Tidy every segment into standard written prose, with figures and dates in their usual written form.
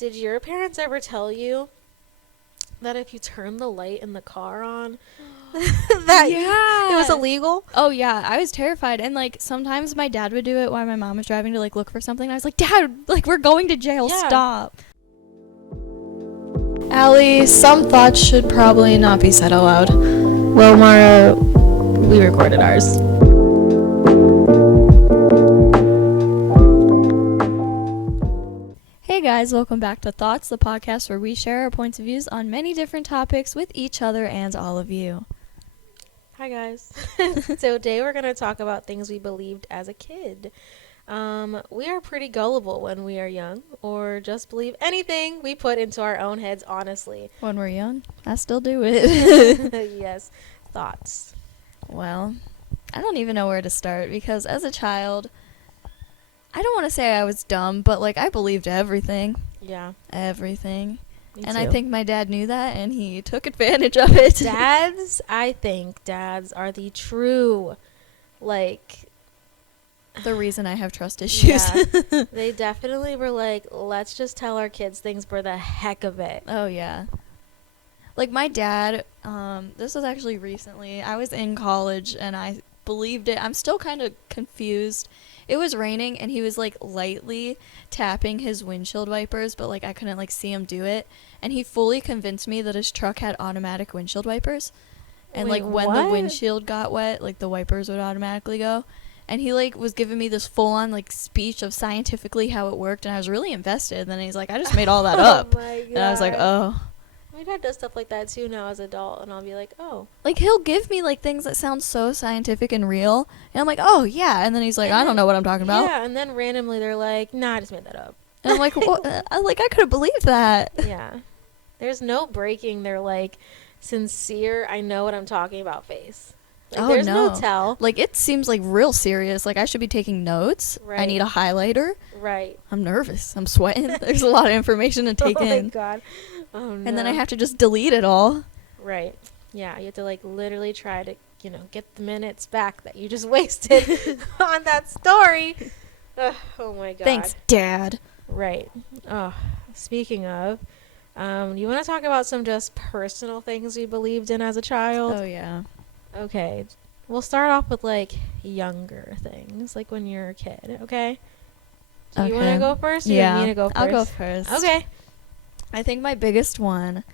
Did your parents ever tell you that if you turn the light in the car on, it was illegal? Oh, yeah. I was terrified. And, like, sometimes my dad would do it while my mom was driving to, like, look for something. And I was like, Dad, like, we're going to jail. Yeah. Stop. Allie, some thoughts should probably not be said aloud. Well, Mara, we recorded ours. Hey guys, welcome back to Thoughts, the podcast where we share our points of views on many different topics with each other and all of you. Hi guys. So today we're going to talk about things we believed as a kid. We are pretty gullible when we are young, or just believe anything we put into our own heads, honestly. When we're young, I still do it. Yes. Thoughts. Well, I don't even know where to start because as a child, I don't want to say I was dumb, but like I believed everything. Yeah. Everything. Me And too. I think my dad knew that and he took advantage of it. I think dads are the true, like, The reason I have trust issues. yeah, they definitely were like, let's just tell our kids things for the heck of it. Oh, yeah. Like my dad, this was actually recently. I was in college and I believed it. I'm still kind of confused. It was raining and he was like lightly tapping his windshield wipers, but like I couldn't like see him do it. And he fully convinced me that his truck had automatic windshield wipers. And Wait, like when what? the windshield got wet, like the wipers would automatically go. And he like was giving me this full on like speech of scientifically how it worked, and I was really invested. And then he's like, I just made all that up. Oh my God. And I was like, oh. My dad does stuff like that too now as an adult, and I'll be like, oh. Like he'll give me like things that sound so scientific and real, and I'm like, oh yeah. And then he's like, I don't know what I'm talking about. Yeah, and then randomly they're like, nah, I just made that up. And I'm like, what? I could have believed that. Yeah. There's no breaking their like sincere, I know what I'm talking about face. Like, Oh, there's no. no tell. Like it seems like real serious. Like I should be taking notes. I Right. need a highlighter. Right. I'm nervous. I'm sweating. There's a lot of information to take Oh my in. God. Oh no. And then I have to just delete it all. Right. Yeah, you have to like literally try to, get the minutes back that you just wasted on that story. Ugh, oh my God. Thanks, Dad. Right. Oh, speaking of, you want to talk about some just personal things we believed in as a child? Oh yeah. Okay. We'll start off with like younger things, like when you're a kid, okay? Do you want to Okay. go first? Or Yeah. you want me to go first? I'll go first. Okay. I think my biggest one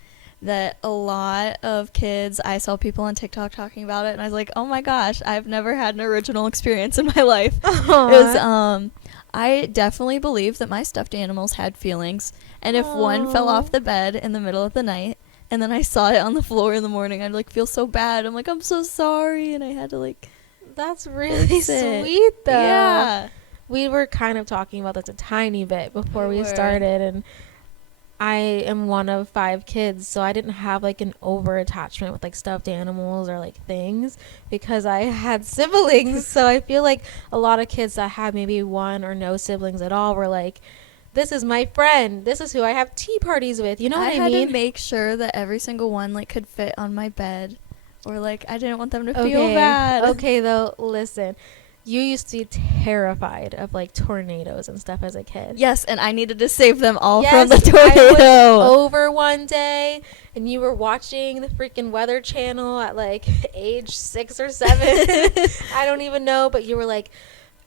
that a lot of kids, I saw people on TikTok talking about it, and I was like, oh my gosh, I've never had an original experience in my life. Aw. It was, I definitely believe that my stuffed animals had feelings, and if one fell Aw. off the bed in the middle of the night, and then I saw it on the floor in the morning, I'd like feel so bad. I'm like, I'm so sorry, and I had to like, That's really fix it. sweet, though. Yeah. We were kind of talking about this a tiny bit before We we were. started, and I am one of 5 kids, so I didn't have like an over attachment with like stuffed animals or like things because I had siblings. So I feel like a lot of kids that had maybe one or no siblings at all were like, this is my friend, this is who I have tea parties with, you know what I had mean? to make sure that every single one like could fit on my bed, or like I didn't want them to Okay. feel bad. Okay, though, listen. You used to be terrified of like tornadoes and stuff as a kid. Yes, and I needed to save them all Yes, from the I was tornado. over one day and you were watching the freaking Weather Channel at like age 6 or 7. I don't even know, but you were like,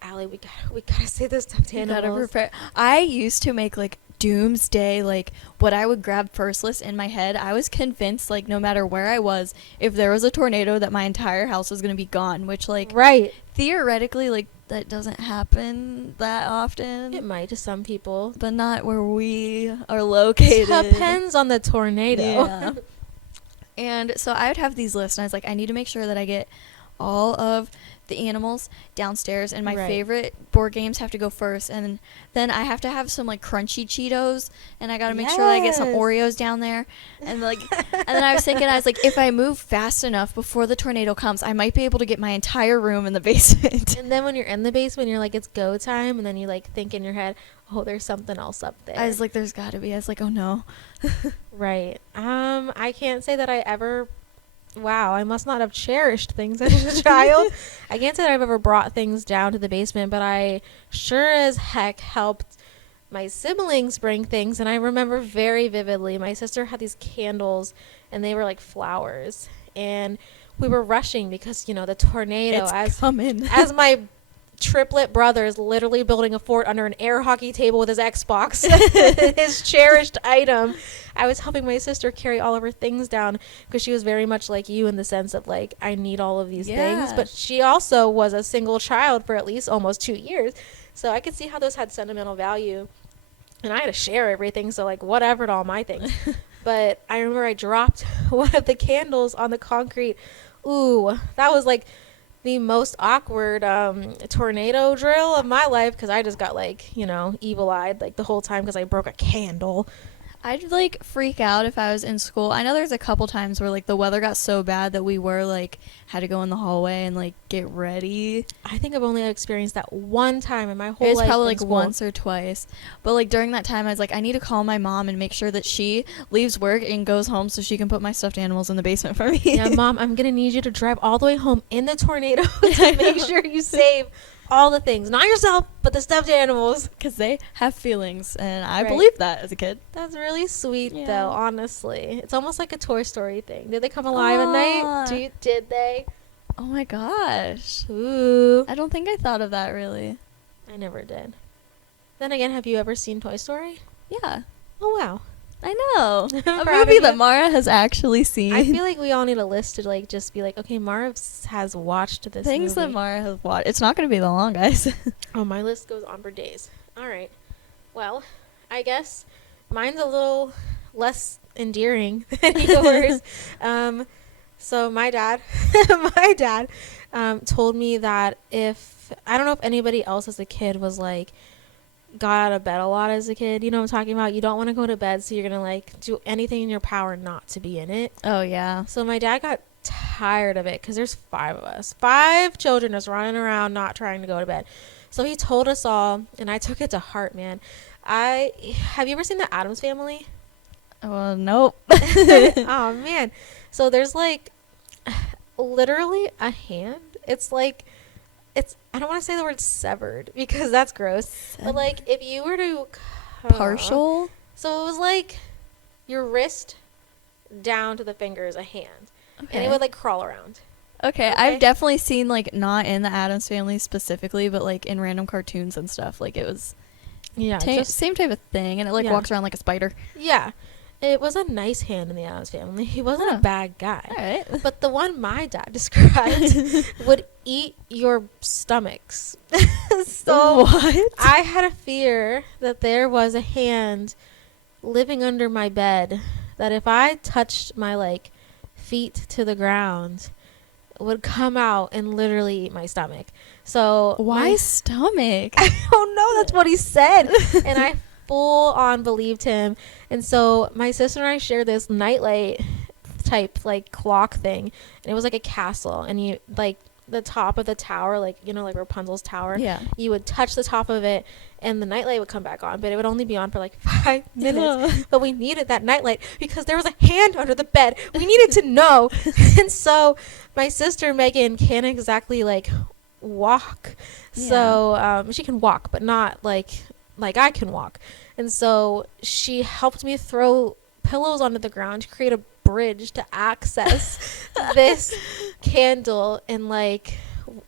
Allie, we gotta save those stuffed You gotta animals. prepare. I used to make like doomsday, like what I would grab first list in my head. I was convinced like no matter where I was, if there was a tornado, that my entire house was gonna be gone, which like Right. theoretically like that doesn't happen that often. It might to some people. But not where we are located. Depends on the tornado. Yeah. And so I would have these lists, and I was like, I need to make sure that I get all of the animals downstairs, and my Right. favorite board games have to go first, and then I have to have some like crunchy Cheetos, and I gotta make sure that I get some Yes. Oreos down there, and like, and then I was thinking, I was like, if I move fast enough before the tornado comes, I might be able to get my entire room in the basement. And then when you're in the basement, you're like, it's go time, and then you like think in your head, oh, there's something else up there. I was like, there's gotta be. I was like, oh no. Right. I can't say that I ever. Wow, I must not have cherished things as a child. I can't say that I've ever brought things down to the basement, but I sure as heck helped my siblings bring things, and I remember very vividly. My sister had these candles, and they were like flowers, and we were rushing because the tornado. It's coming. As my triplet brother is literally building a fort under an air hockey table with his Xbox, his cherished item. I was helping my sister carry all of her things down because she was very much like you in the sense of like, I need all of these things. But she also was a single child for at least almost 2 years. So I could see how those had sentimental value. And I had to share everything. So like whatever to all my things. But I remember I dropped one of the candles on the concrete. Ooh, that was like the most awkward tornado drill of my life because I just got like, evil-eyed like the whole time because I broke a candle. I'd like freak out if I was in school. I know there's a couple times where like the weather got so bad that we were like had to go in the hallway and like get ready. I think I've only experienced that one time in my whole life. It was life probably in like school. Once or twice. But like during that time I was like, I need to call my mom and make sure that she leaves work and goes home so she can put my stuffed animals in the basement for me. Yeah, Mom, I'm gonna need you to drive all the way home in the tornado to make sure you save all the things, not yourself, but the stuffed animals, because they have feelings, and I Right. believed that as a kid. That's really sweet, Yeah. though. Honestly, it's almost like a Toy Story thing. Did they come alive at night? Did they? Oh my gosh. Ooh, I don't think I thought of that really. I never did. Then again, have you ever seen Toy Story? Yeah. Oh wow. I know. I'm A proud movie of that you. Mara has actually seen. I feel like we all need a list to like just be like, okay, Mara has watched this Things that movie. Mara has watched. It's not going to be that long, guys. Oh, my list goes on for days. All right. Well, I guess mine's a little less endearing than yours. So my dad, told me that I don't know if anybody else as a kid was like, got out of bed a lot as a kid. You know what I'm talking about? You don't want to go to bed, so you're going to like do anything in your power not to be in it. Oh, yeah. So my dad got tired of it because there's 5 of us. 5 children just running around not trying to go to bed. So he told us all, and I took it to heart, man. Have you ever seen the Addams Family? Well, nope. Oh, man. So there's like literally a hand. It's like, I don't want to say the word severed because that's gross. But like if you were to Partial? So it was like your wrist down to the finger is a hand. Okay. And it would like crawl around. Okay, Okay. I've definitely seen, like, not in the Addams Family specifically, but, like, in random cartoons and stuff. Like, it was Yeah. same type of thing, and it, like, Yeah. walks around like a spider. Yeah. It was a nice hand in the Addams Family. He wasn't Huh. a bad guy. All right. But the one my dad described would eat your stomachs. So what? I had a fear that there was a hand living under my bed that if I touched my like feet to the ground would come out and literally eat my stomach. So Why stomach? I don't know. That's what he said. And I full on believed him. And so my sister and I shared this nightlight type like clock thing. And it was like a castle. And you like the top of the tower, like, like Rapunzel's tower. Yeah. You would touch the top of it and the nightlight would come back on. But it would only be on for like 5 minutes. Yeah. But we needed that nightlight because there was a hand under the bed. We needed to know. And so my sister Megan can't exactly like walk. Yeah. So she can walk, but not like I can walk. And so she helped me throw pillows onto the ground to create a bridge to access this candle. And like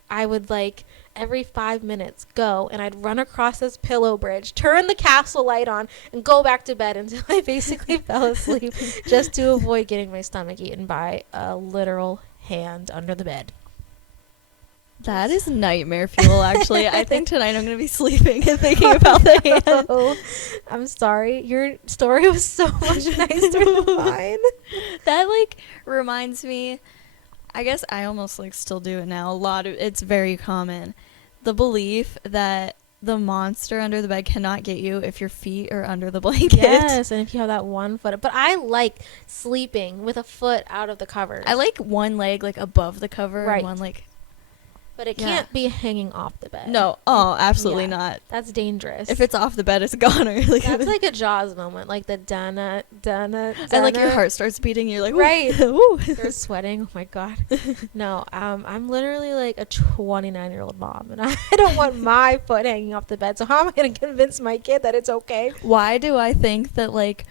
I would like every 5 minutes go and I'd run across this pillow bridge, turn the castle light on, and go back to bed until I basically fell asleep just to avoid getting my stomach eaten by a literal hand under the bed. That is nightmare fuel, actually. I think tonight I'm going to be sleeping and thinking about the hand. Oh, I'm sorry. Your story was so much nicer than mine. That, like, reminds me, I guess I almost, like, still do it now. It's very common. The belief that the monster under the bed cannot get you if your feet are under the blanket. Yes, and if you have that one foot. But I like sleeping with a foot out of the covers. I like one leg, like, above the cover Right. and one, like... But it Yeah. can't be hanging off the bed. No. Oh, absolutely Yeah. not. That's dangerous. If it's off the bed, it's a goner. Like, That's like a Jaws moment, like the dana, dana, dana. and like your heart starts beating. You're like, Right. Ooh. You're sweating. Oh my god. No, I'm literally like a 29-year-old mom, and I don't want my foot hanging off the bed. So how am I going to convince my kid that it's okay? Why do I think that like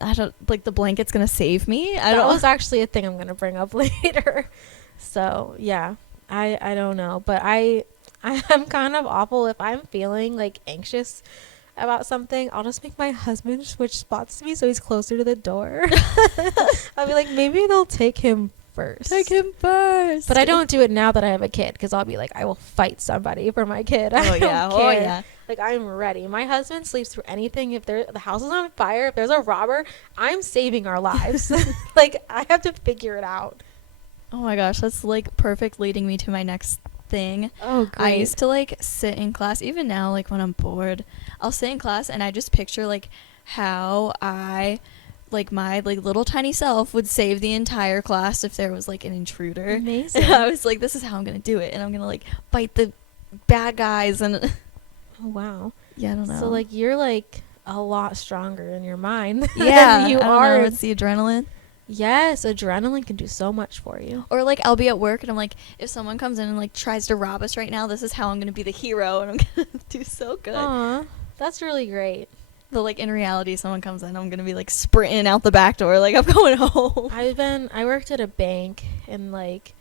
I don't like the blanket's gonna save me? I That don't. was actually a thing I'm going to bring up later. So yeah, I don't know, but I'm kind of awful if I'm feeling like anxious about something. I'll just make my husband switch spots to me so he's closer to the door. I'll be like, maybe they'll take him first. Take him first. But I don't do it now that I have a kid, because I'll be like, I will fight somebody for my kid. I Oh don't yeah. care. Oh yeah. Like, I'm ready. My husband sleeps through anything. If the house is on fire, if there's a robber, I'm saving our lives. Like, I have to figure it out. Oh my gosh, that's like perfect leading me to my next thing. Oh, I used to like sit in class, even now, like when I'm bored, I'll sit in class and I just picture like how I, like my like little tiny self would save the entire class if there was like an intruder. Amazing. And I was like, this is how I'm gonna do it, and I'm gonna like fight the bad guys and Oh, wow. yeah, I don't know. So, like, you're, like, a lot stronger in your mind yeah, than you I don't are. know, it's the adrenaline. Yes, adrenaline can do so much for you. Or like I'll be at work and I'm like, if someone comes in and like tries to rob us right now, this is how I'm gonna be the hero and I'm gonna do so good. Aw, that's really great. But like in reality, someone comes in, I'm gonna be like sprinting out the back door, like I'm going home. I worked at a bank, and like,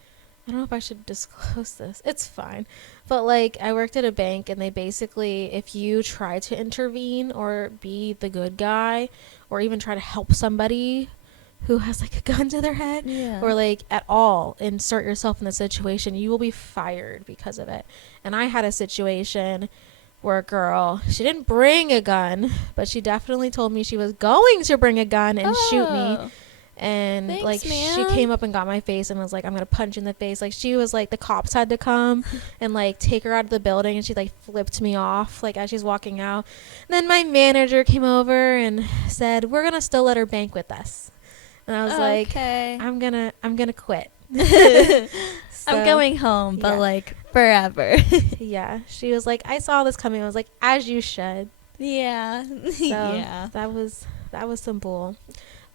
I don't know if I should disclose this. It's fine. But like, I worked at a bank, and they basically, if you try to intervene or be the good guy, or even try to help somebody who has like a gun to their head, Yeah. or like at all insert yourself in the situation, you will be fired because of it. And I had a situation where a girl, she didn't bring a gun, but she definitely told me she was going to bring a gun and shoot me. And Thanks, like, she man. came up and got my face and was like, I'm gonna punch you in the face. Like, she was like, the cops had to come and like take her out of the building, and she like flipped me off like as she's walking out. And then my manager came over and said, we're gonna still let her bank with us. And I was like, okay. I'm gonna quit. I'm So, going home, but yeah. like forever. Yeah, she was like, I saw this coming. I was like, as you should. yeah. So yeah. that was some bull.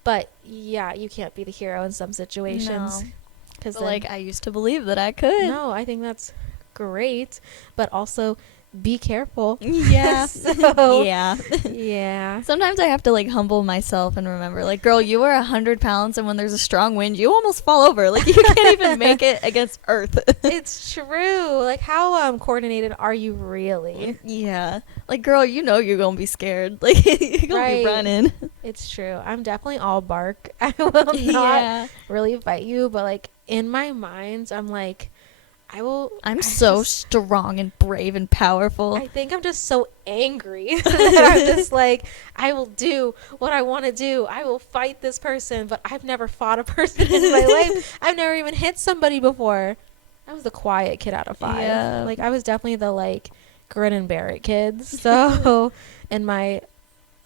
But yeah, you can't be the hero in some situations. No. Because But like I used to believe that I could. no, I think that's great. But also, be careful. Yeah. So, yeah. yeah. Sometimes I have to like humble myself and remember, like, girl, you are 100 pounds, and when there's a strong wind, you almost fall over. Like, you can't even make it against Earth. It's true. Like, how coordinated are you really? Yeah. Like, girl, you know you're gonna be scared. Like, you're gonna Right. be running. It's true. I'm definitely all bark. I will not Yeah. really fight you, but like, in my mind, I'm like, I'm I so just- strong and brave and powerful. I think I'm just so angry that I'm just like, I will do what I want to do. I will fight this person, but I've never fought a person in my life. I've never even hit somebody before. I was the quiet kid out of 5. Yeah. Like, I was definitely the like grin and bear it kids. So, and my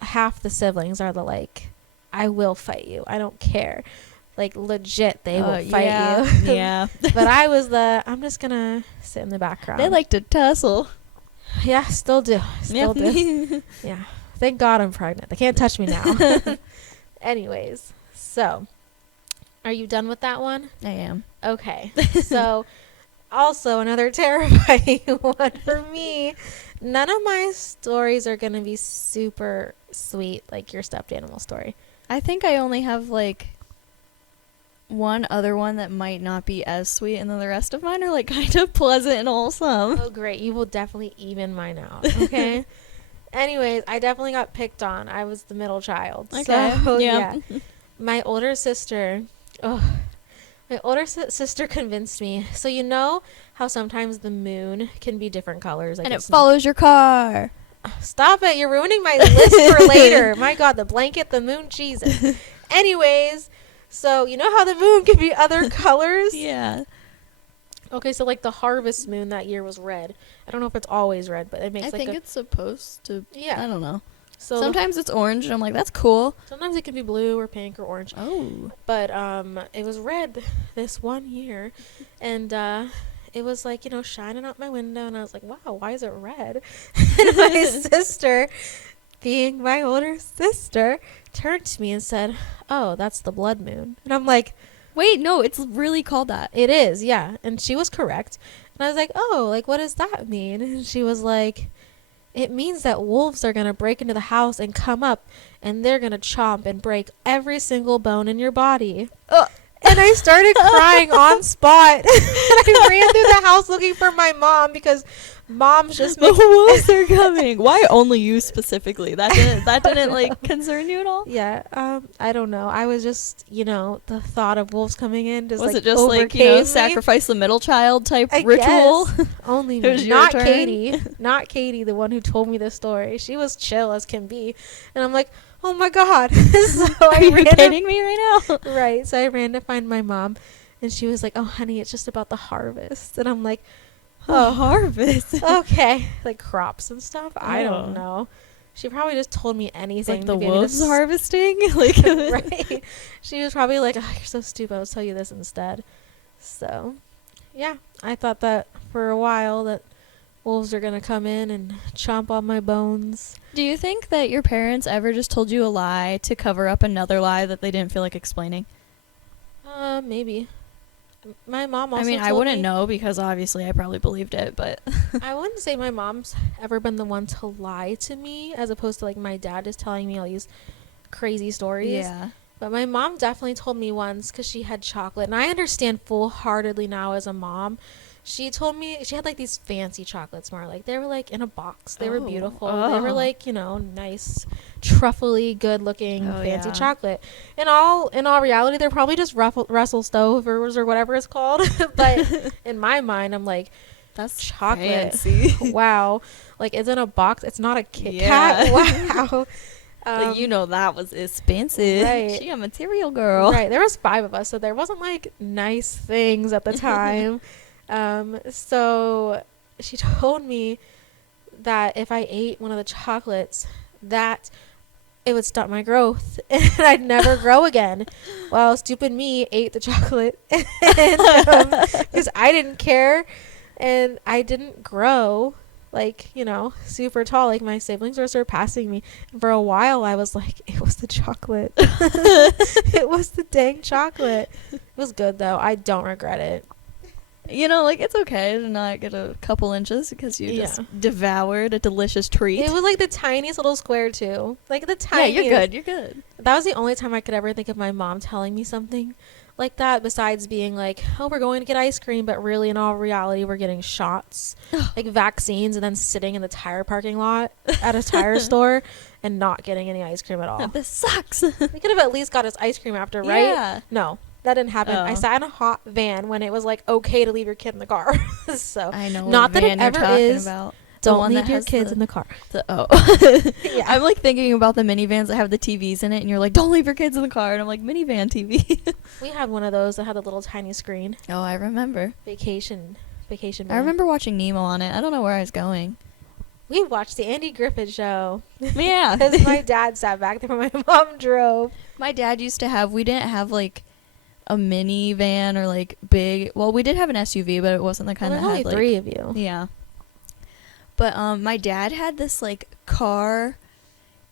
half the siblings are the like, I will fight you. I don't care. Like, legit, they will fight yeah. you. Yeah. But I was I'm just gonna sit in the background. They like to tussle. Yeah, still do. Still do. Yeah. Thank God I'm pregnant. They can't touch me now. Anyways, so are you done with that one? I am. Okay. So, also another terrifying one for me. None of my stories are going to be super sweet like your stuffed animal story. I think I only have like one other one that might not be as sweet, and then the rest of mine are like kind of pleasant and wholesome. Oh, great. You will definitely even mine out. Okay. Anyways, I definitely got picked on. I was the middle child. Okay. So, Yeah. yeah. My older sister, sister convinced me. So, you know how sometimes the moon can be different colors? Like, And it it's not- follows your car. Stop it. You're ruining my list for later. My God, the blanket, the moon, Jesus. Anyways, so you know how the moon can be other colors? Yeah. Okay, so like the harvest moon that year was red. I don't know if it's always red, but it makes I like think a... it's supposed to. Yeah. I don't know. So Sometimes it's orange, and I'm like, that's cool. sometimes it can be blue or pink or orange. Oh. But it was red this one year, and it was like, shining out my window, and I was like, wow, why is it red? And my sister, being my older sister, turned to me and said, oh, that's the blood moon. And I'm like, Wait, no, it's really called that. it is, yeah. And she was correct. And I was like, oh, like, what does that mean? And she was like, it means that wolves are going to break into the house and come up, and they're going to chomp and break every single bone in your body. And I started crying on spot. And I ran through the house looking for my mom, because mom's just The wolves are coming. Why only you specifically? That didn't like concern you at all? Yeah, I don't know. I was just, the thought of wolves coming in just Was like it just like, overcame me. sacrifice the middle child type I ritual? guess. Only It was me. your Not turn? Katie. Not Katie, the one who told me the story. She was chill as can be. And I'm like, oh my God. So Are you kidding me right now? Right. So I ran to find my mom, and she was like, oh, honey, it's just about the harvest. And I'm like, Oh, harvest. okay. Like crops and stuff. I Oh. don't know. She probably just told me anything. Like the to get me to wolves harvesting? Like right. She was probably like, oh, you're so stupid. I'll tell you this instead. So, yeah. I thought that for a while that wolves are going to come in and chomp on my bones. Do you think that your parents ever just told you a lie to cover up another lie that they didn't feel like explaining? Maybe. My mom also I mean, I told wouldn't me- know because obviously I probably believed it, but I wouldn't say my mom's ever been the one to lie to me, as opposed to like my dad just telling me all these crazy stories. yeah. But my mom definitely told me once, because she had chocolate, and I understand full-heartedly now as a mom. She told me she had like these fancy chocolates, more like they were like in a box. They were Oh. beautiful. Oh. They were like, nice, truffly, good-looking, Oh, fancy yeah. chocolate. In all reality, they're probably just Russell Stovers or whatever it's called. But in my mind, I'm like, That's chocolate. fancy. Wow, like it's in a box. It's not a Kit Yeah. Kat. Wow. Like, that was expensive. Right. She a material girl. Right. There was 5 of us, so there wasn't like nice things at the time. So she told me that if I ate one of the chocolates, that it would stop my growth and I'd never grow again. Well, stupid me ate the chocolate because I didn't care, and I didn't grow like, super tall. Like my siblings were surpassing me. And for a while I was like, it was the chocolate. It was the dang chocolate. It was good though. I don't regret it. It's okay to not get a couple inches because you just Yeah. devoured a delicious treat. It was like the tiniest little square too. Like the yeah, tiniest. you're good. That was the only time I could ever think of my mom telling me something like that, besides being like, oh, we're going to get ice cream, but really in all reality we're getting shots, like vaccines, and then sitting in the tire parking lot at a tire store and not getting any ice cream at all. This sucks. We could have at least got us ice cream after, right? Yeah. No, that didn't happen. Oh. I sat in a hot van when it was like okay to leave your kid in the car. So I know. Not what that it van you're ever talking is. About. don't one leave that your has kids in the car. Oh. Yeah. I'm like thinking about the minivans that have the TVs in it, and you're like, don't leave your kids in the car. And I'm like, minivan TV. We had one of those that had a little tiny screen. Oh, I remember. Vacation I van. remember watching Nemo on it. I don't know where I was going. We watched the Andy Griffith show. Yeah. Because my dad sat back there when my mom drove. My dad used to have, we didn't have like a minivan or like big, well, we did have an SUV, but it wasn't the kind Well, that there's had only like, 3 of you. yeah. But my dad had this like car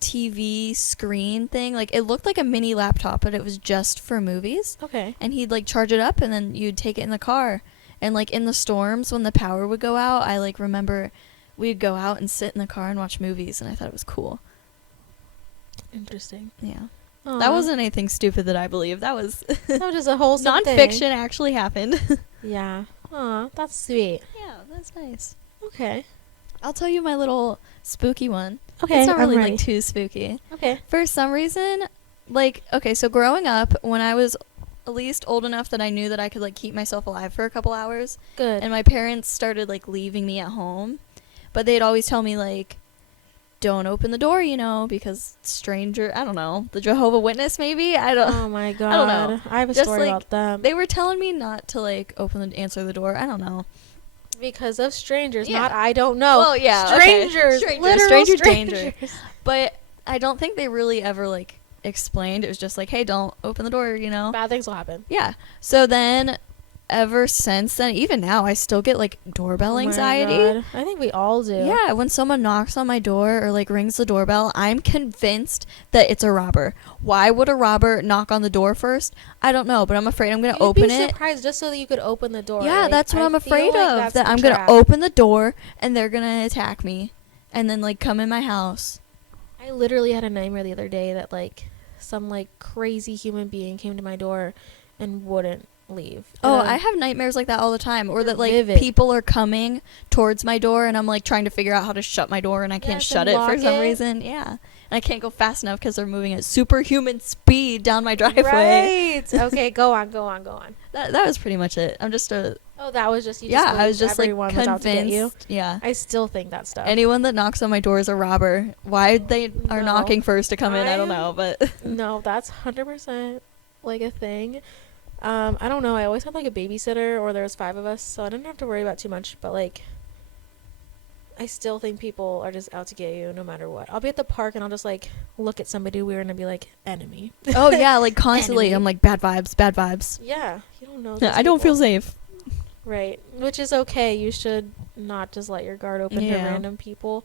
TV screen thing. Like it looked like a mini laptop, but it was just for movies. Okay. And he'd like charge it up and then you'd take it in the car. And like in the storms when the power would go out, I like remember we'd go out and sit in the car and watch movies, and I thought it was cool. Interesting. Yeah. Aw. That wasn't anything stupid that I believe. That was That was just a wholesome nonfiction actually happened. thing. Yeah. Aw, that's sweet. Yeah, that's nice. Okay. I'll tell you my little spooky one. Okay, It's not I'm really ready. like too spooky. Okay. For some reason, like, okay, so growing up, when I was at least old enough that I knew that I could like keep myself alive for a couple hours, Good. and my parents started like leaving me at home, but they'd always tell me like, don't open the door, because stranger, I don't know, the Jehovah Witness maybe, I don't. Oh my god. I don't know. I have a Just, story like, about them. They were telling me not to like answer the door. I don't know. Because of strangers, Yeah. not I don't know. Well, yeah, okay. Strangers. Strangers. Literal Stranger strangers. danger. But I don't think they really ever like explained. It was just like, hey, don't open the door, Bad things will happen. Yeah. So then ever since then, even now, I still get like doorbell Oh my anxiety. God. I think we all do. Yeah, when someone knocks on my door or like rings the doorbell, I'm convinced that it's a robber. Why would a robber knock on the door first? I don't know, but I'm afraid I'm going to You'd open be it. surprised just so that you could open the door. Yeah, Like, that's what I I'm feel afraid like of. that's That the I'm going to trap. open the door and they're going to attack me and then like come in my house. I literally had a nightmare the other day that like some like crazy human being came to my door and wouldn't leave. And Oh, I have nightmares like that all the time. Or They're that like vivid. people are coming towards my door and I'm like trying to figure out how to shut my door and I can't Yes, shut and it for lock some it. reason. Yeah. And I can't go fast enough because they're moving at superhuman speed down my driveway. Right. Okay, go on. That was pretty much it. I'm just a Oh, that was just you. yeah. Just I was just like everyone was out to get you. convinced. Yeah. I still think that stuff. Anyone that knocks on my door is a robber. Why they are No. knocking first to come in, I don't know, but No, that's 100% like a thing. I don't know. I always had like a babysitter, or there was 5 of us, so I didn't have to worry about too much. But like, I still think people are just out to get you no matter what. I'll be at the park and I'll just like look at somebody weird and I'll be like, enemy. oh yeah, like constantly Enemy. I'm like bad vibes, bad vibes. Yeah, you don't know. Yeah, these I don't feel people. safe. Right, which is okay. You should not just let your guard open to Yeah. random people,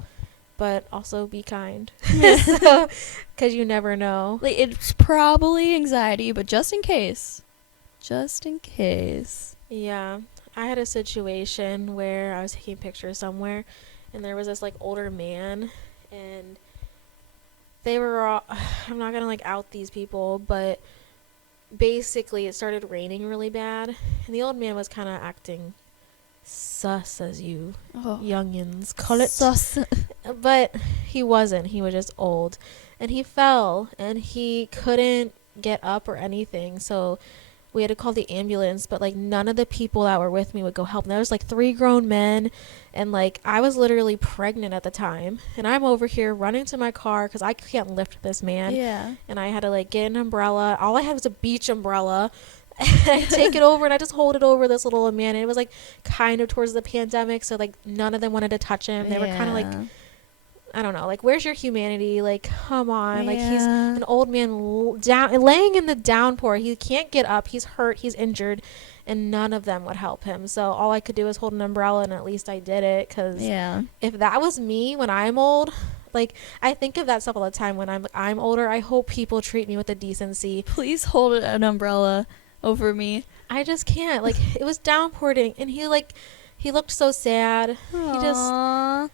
but also be kind. Yeah. So, because you never know. Like it's probably anxiety, but just in case. Just in case. Yeah, I had a situation where I was taking pictures somewhere, and there was this like older man, and they were all, I'm not gonna like out these people, but basically it started raining really bad, and the old man was kind of acting sus, as you Oh. youngins call it. Sus. But he wasn't. He was just old. And he fell and he couldn't get up or anything. So we had to call the ambulance, but like none of the people that were with me would go help. And there was like 3 grown men, and like I was literally pregnant at the time, and I'm over here running to my car because I can't lift this man. Yeah. And I had to like get an umbrella. All I had was a beach umbrella. And I take it over and I just hold it over this little old man. And it was like kind of towards the pandemic, so like none of them wanted to touch him. They were kind of like, I don't know, like, where's your humanity? Like, come on. Like, he's an old man laying in the downpour. He can't get up. He's hurt. He's injured. And none of them would help him. So all I could do was hold an umbrella, and at least I did it. Because yeah. if that was me when I'm old, like, I think of that stuff all the time when I'm older. I hope people treat me with a decency. Please hold an umbrella over me. I just can't. Like, it was downpouring, and he looked so sad. Aww.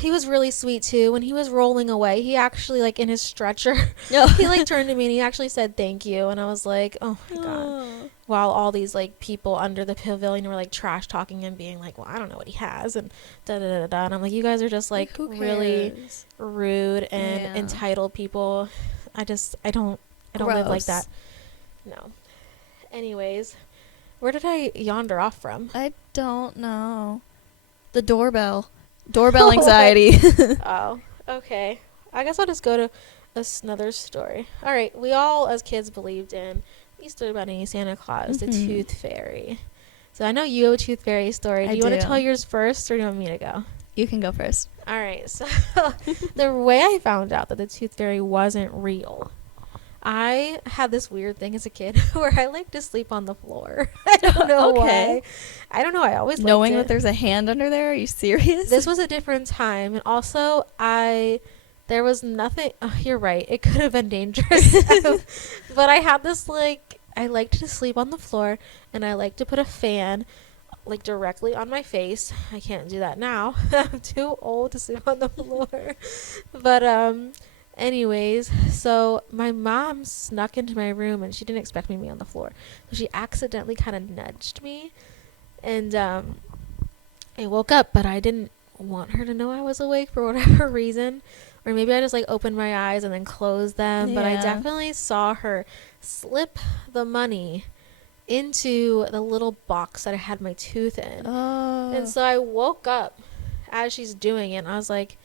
He was really sweet too. When he was rolling away, he actually, like, in his stretcher, No. he like turned to me and he actually said thank you, and I was like, oh my god. While all these like people under the pavilion were like trash talking and being like, well, I don't know what he has, and da da da da. And I'm like, you guys are just like Who really cares? rude and Yeah. entitled people. I don't live like Gross. that. No. Anyways, where did I yonder off from? I don't know. The doorbell. Doorbell anxiety. Oh, okay. I guess I'll just go to another story. All right, we all as kids believed in Easter Bunny, Santa Claus, the Mhm. Tooth Fairy. So I know you have a Tooth Fairy story. Do I you want to do. tell yours first, or do you want me to go? You can go first. All right. So the way I found out that the Tooth Fairy wasn't real, I had this weird thing as a kid where I like to sleep on the floor. I don't know Okay. why. I don't know. I always Knowing liked that it. there's a hand under there? Are you serious? This was a different time, and also there was nothing. Oh, you're right. It could have been dangerous, but I had this like I liked to sleep on the floor, and I like to put a fan like directly on my face. I can't do that now. I'm too old to sleep on the floor. But anyways, so my mom snuck into my room, and she didn't expect me to be on the floor, so she accidentally kind of nudged me, and I woke up, but I didn't want her to know I was awake for whatever reason. Or maybe I just like opened my eyes and then closed them. But I Yeah. definitely saw her slip the money into the little box that I had my tooth in. Oh. And so I woke up as she's doing it, and I was like,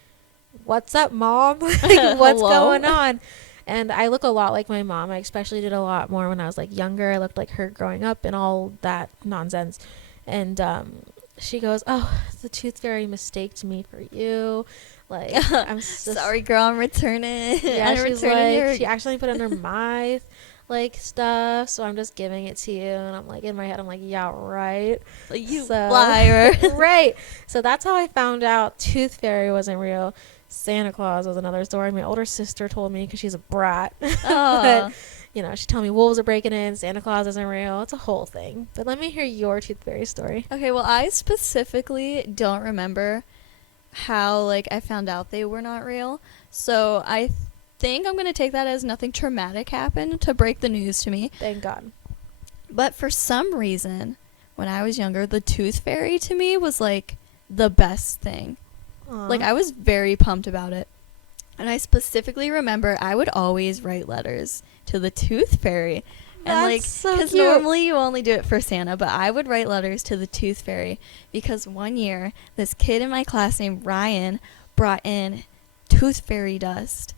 what's up, Mom? Like, what's Hello? going on? And I look a lot like my mom. I especially did a lot more when I was like younger. I looked like her growing up and all that nonsense. And she goes, oh, the Tooth Fairy mistaked me for you. Like, I'm so sorry, girl, I'm returning. Yeah, I'm she's returning like, your... she actually put it under my like stuff, so I'm just giving it to you. And I'm like, in my head, I'm like, yeah, right. Like, you So, liar. right. So that's how I found out Tooth Fairy wasn't real. Santa Claus was another story. My older sister told me because she's a brat. Oh. But, you know, she told me wolves are breaking in, Santa Claus isn't real. It's a whole thing. But let me hear your Tooth Fairy story. Okay, well, I specifically don't remember how, like, I found out they were not real. So I think I'm going to take that as nothing traumatic happened to break the news to me. Thank God. But for some reason, when I was younger, the Tooth Fairy to me was, like, the best thing. Aw. Like, I was very pumped about it. And I specifically remember I would always write letters to the Tooth Fairy. And, That's like, so because cute. normally you only do it for Santa, but I would write letters to the Tooth Fairy because one year, this kid in my class named Ryan brought in Tooth Fairy dust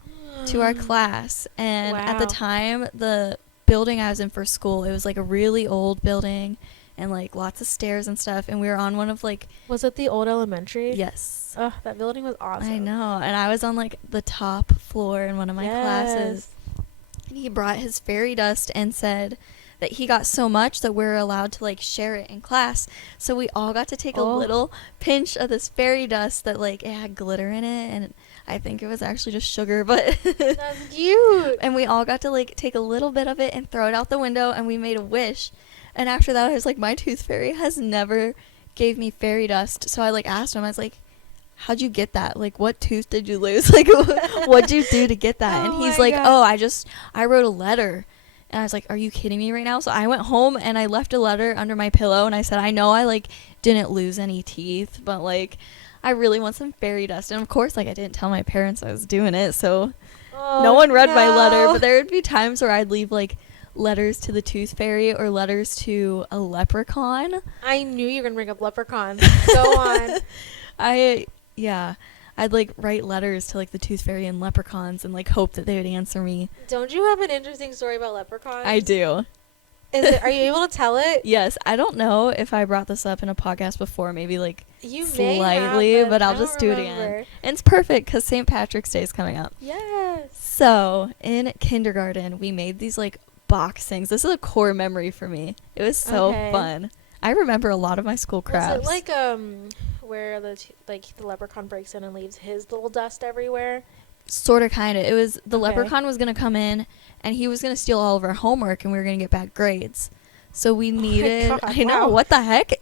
to our class. And at the Wow. time, the building I was in for school, it was, like, a really old building and, like, lots of stairs and stuff. And we were on one of, like... Was it the old elementary? Yes. Oh, that building was awesome. I know. And I was on, like, the top floor in one of my classes. And he brought his fairy dust and said that he got so much that we're allowed to, like, share it in class. So we all got to take a little pinch of this fairy dust that, like, it had glitter in it. And I think it was actually just sugar, but... That's cute. And we all got to, like, take a little bit of it and throw it out the window, and we made a wish. And after that, I was like, my Tooth Fairy has never gave me fairy dust. So I, like, asked him, I was like, how'd you get that? Like, what tooth did you lose? Like, what'd you do to get that? And Oh he's my like, God. I wrote a letter. And I was like, are you kidding me right now? So I went home and I left a letter under my pillow and I said, I know I, like, didn't lose any teeth, but, like, I really want some fairy dust. And of course, like, I didn't tell my parents I was doing it, so Oh, no one read my no. letter. But there would be times where I'd leave, like, letters to the Tooth Fairy or letters to a leprechaun. I knew you were going to bring up leprechauns. Go on. I'd, like, write letters to, like, the Tooth Fairy and leprechauns and, like, hope that they would answer me. Don't you have an interesting story about leprechauns? I do. Are you able to tell it? Yes, I don't know if I brought this up in a podcast before, maybe, like, You slightly, may have, but I'll I just don't do it remember. again. And it's perfect because St. Patrick's Day is coming up. Yes. So, in kindergarten, we made these, like, box things. This is a core memory for me. It was so Okay. fun. I remember a lot of my school crafts. Was it like where the leprechaun breaks in and leaves his little dust everywhere? Sort of, kind of. It was the Okay. leprechaun was going to come in, and he was going to steal all of our homework, and we were going to get bad grades. So we needed... God, I know, wow. what the heck?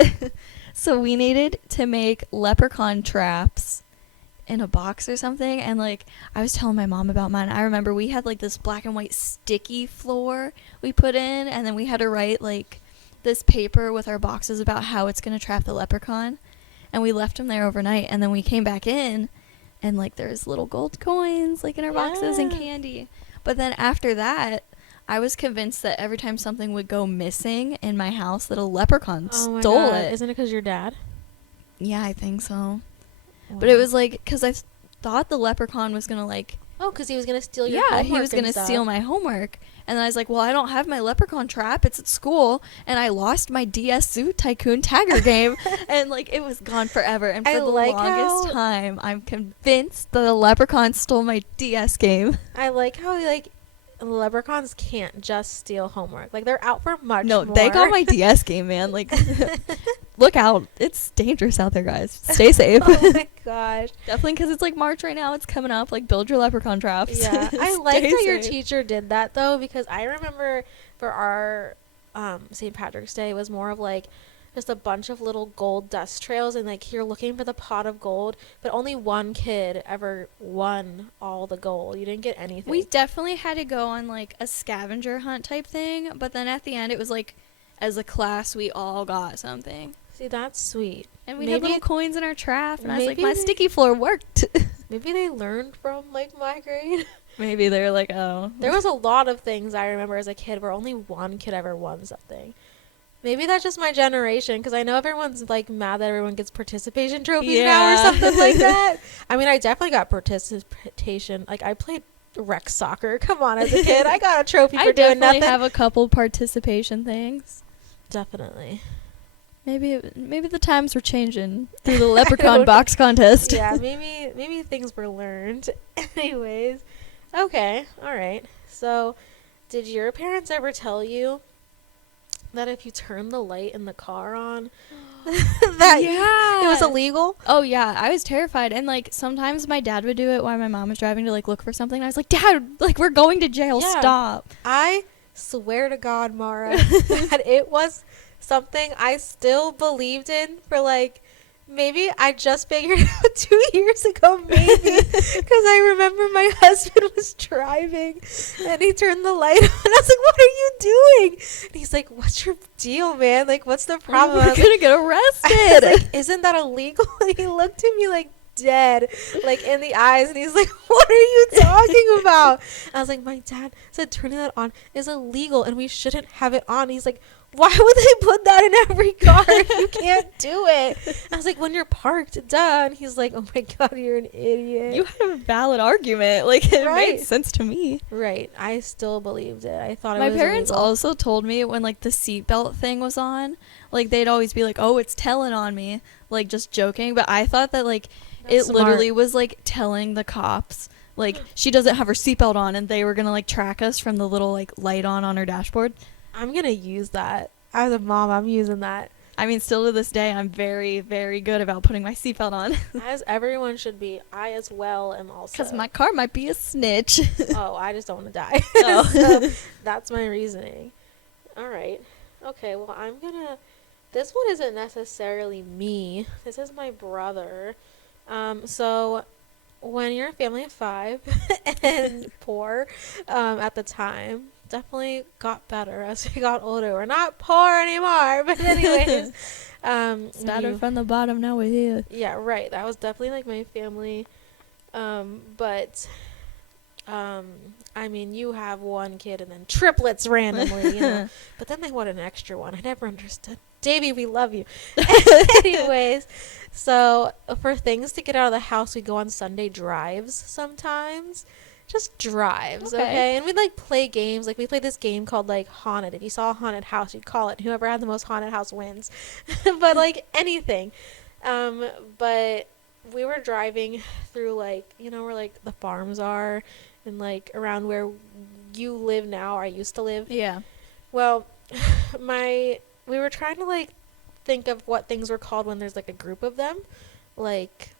So we needed to make leprechaun traps in a box or something, and, like, I was telling my mom about mine. I remember we had, like, this black and white sticky floor we put in, and then we had to write, like, this paper with our boxes about how it's going to trap the leprechaun, and we left him there overnight, and then we came back in, and, like, there's little gold coins, like, in our boxes and Yeah. candy. But then after that, I was convinced that every time something would go missing in my house, that a leprechaun Oh my stole God. it. Isn't it because your dad? Yeah, I think so. But it was, like, because I thought the leprechaun was going to, like... Oh, because he was going to steal your Yeah, homework he was and going to stuff. steal my homework. And then I was like, well, I don't have my leprechaun trap. It's at school. And I lost my DS Zoo Tycoon Tagger game. And, like, it was gone forever. And for I the like longest how- time, I'm convinced that the leprechaun stole my DS game. I like how, like, leprechauns can't just steal homework. Like, they're out for much No, more. they got my DS game, man. Like, look out. It's dangerous out there, guys. Stay safe. Oh my gosh. Definitely because it's, like, March right now. It's coming up. Like, build your leprechaun traps. Yeah. I like Stay that your safe. teacher did that, though, because I remember for our St. Patrick's Day, it was more of, like, just a bunch of little gold dust trails, and, like, you're looking for the pot of gold, but only one kid ever won all the gold. You didn't get anything. We definitely had to go on, like, a scavenger hunt type thing, but then at the end it was like, as a class, we all got something. See, that's sweet. And we had Maybe- little coins in our trap, and I was like, maybe my they- sticky floor worked. Maybe they learned from, like, my grade. Maybe they're like, oh. There was a lot of things I remember as a kid where only one kid ever won something. Maybe that's just my generation, because I know everyone's, like, mad that everyone gets participation trophies now or Yeah. something like that. I mean, I definitely got participation. Like, I played rec soccer. Come on, as a kid, I got a trophy for I doing definitely nothing. have a couple participation things. Definitely. Maybe the times were changing through the leprechaun box contest. Yeah, maybe things were learned. Anyways, okay, all right. So Did your parents ever tell you that if you turn the light in the car on, that it was Yeah. illegal? Oh yeah, I was terrified, and like sometimes my dad would do it while my mom was driving to like look for something. And I was like, Dad, like we're going to jail. Yeah. Stop. I swear to God, Mara, that it was something I still believed in for like maybe I just figured it out 2 years ago, maybe, because I remember my husband was driving and he turned the light on. And I was like, "What are you doing?" And he's like, "What's your deal, man? Like, what's the problem?" I We're was gonna like, get I was arrested. like, "Isn't that illegal?" And he looked at me like dead, like in the eyes, and he's like, "What are you talking about?" I was like, "My dad said turning that on is illegal and we shouldn't have it on." He's like, "Why would they put that in every car if you can't do it?" I was like, "When you're parked, duh." And he's like, "Oh my God, you're an idiot." You had a valid argument. Like it Right. made sense to me. Right. I still believed it. I thought it My was parents illegal. also told me when like the seatbelt thing was on, like they'd always be like, "Oh, it's telling on me," like just joking. But I thought that like That's it literally smart. was like telling the cops like she doesn't have her seatbelt on, and they were gonna like track us from the little like light on her dashboard. I'm gonna use that. As a mom, I'm using that. I mean, still to this day, I'm very, very good about putting my seatbelt on. As everyone should be. I as well am also. Because my car might be a snitch. Oh, I just don't want to die. Oh. So that's my reasoning. All right. Okay, well, I'm gonna. This one isn't necessarily me. This is my brother. So when you're a family of five and poor, at the time, definitely got better as we got older. We're not poor anymore, but anyways, Started you- from the bottom, now we're here. yeah, right. That was definitely like my family. But I mean, you have one kid and then triplets randomly, you know. But then they want an extra one. I never understood. Davy, we love you. Anyways, so for things to get out of the house, we go on Sunday drives sometimes. Just drives, Okay. okay? And we'd like play games. Like we played this game called like Haunted. If you saw a haunted house, you'd call it. Whoever had the most haunted house wins. But like anything. But we were driving through like, you know, where like the farms are and like around where you live now or I used to live. Yeah. Well, we were trying to like think of what things were called when there's like a group of them. Like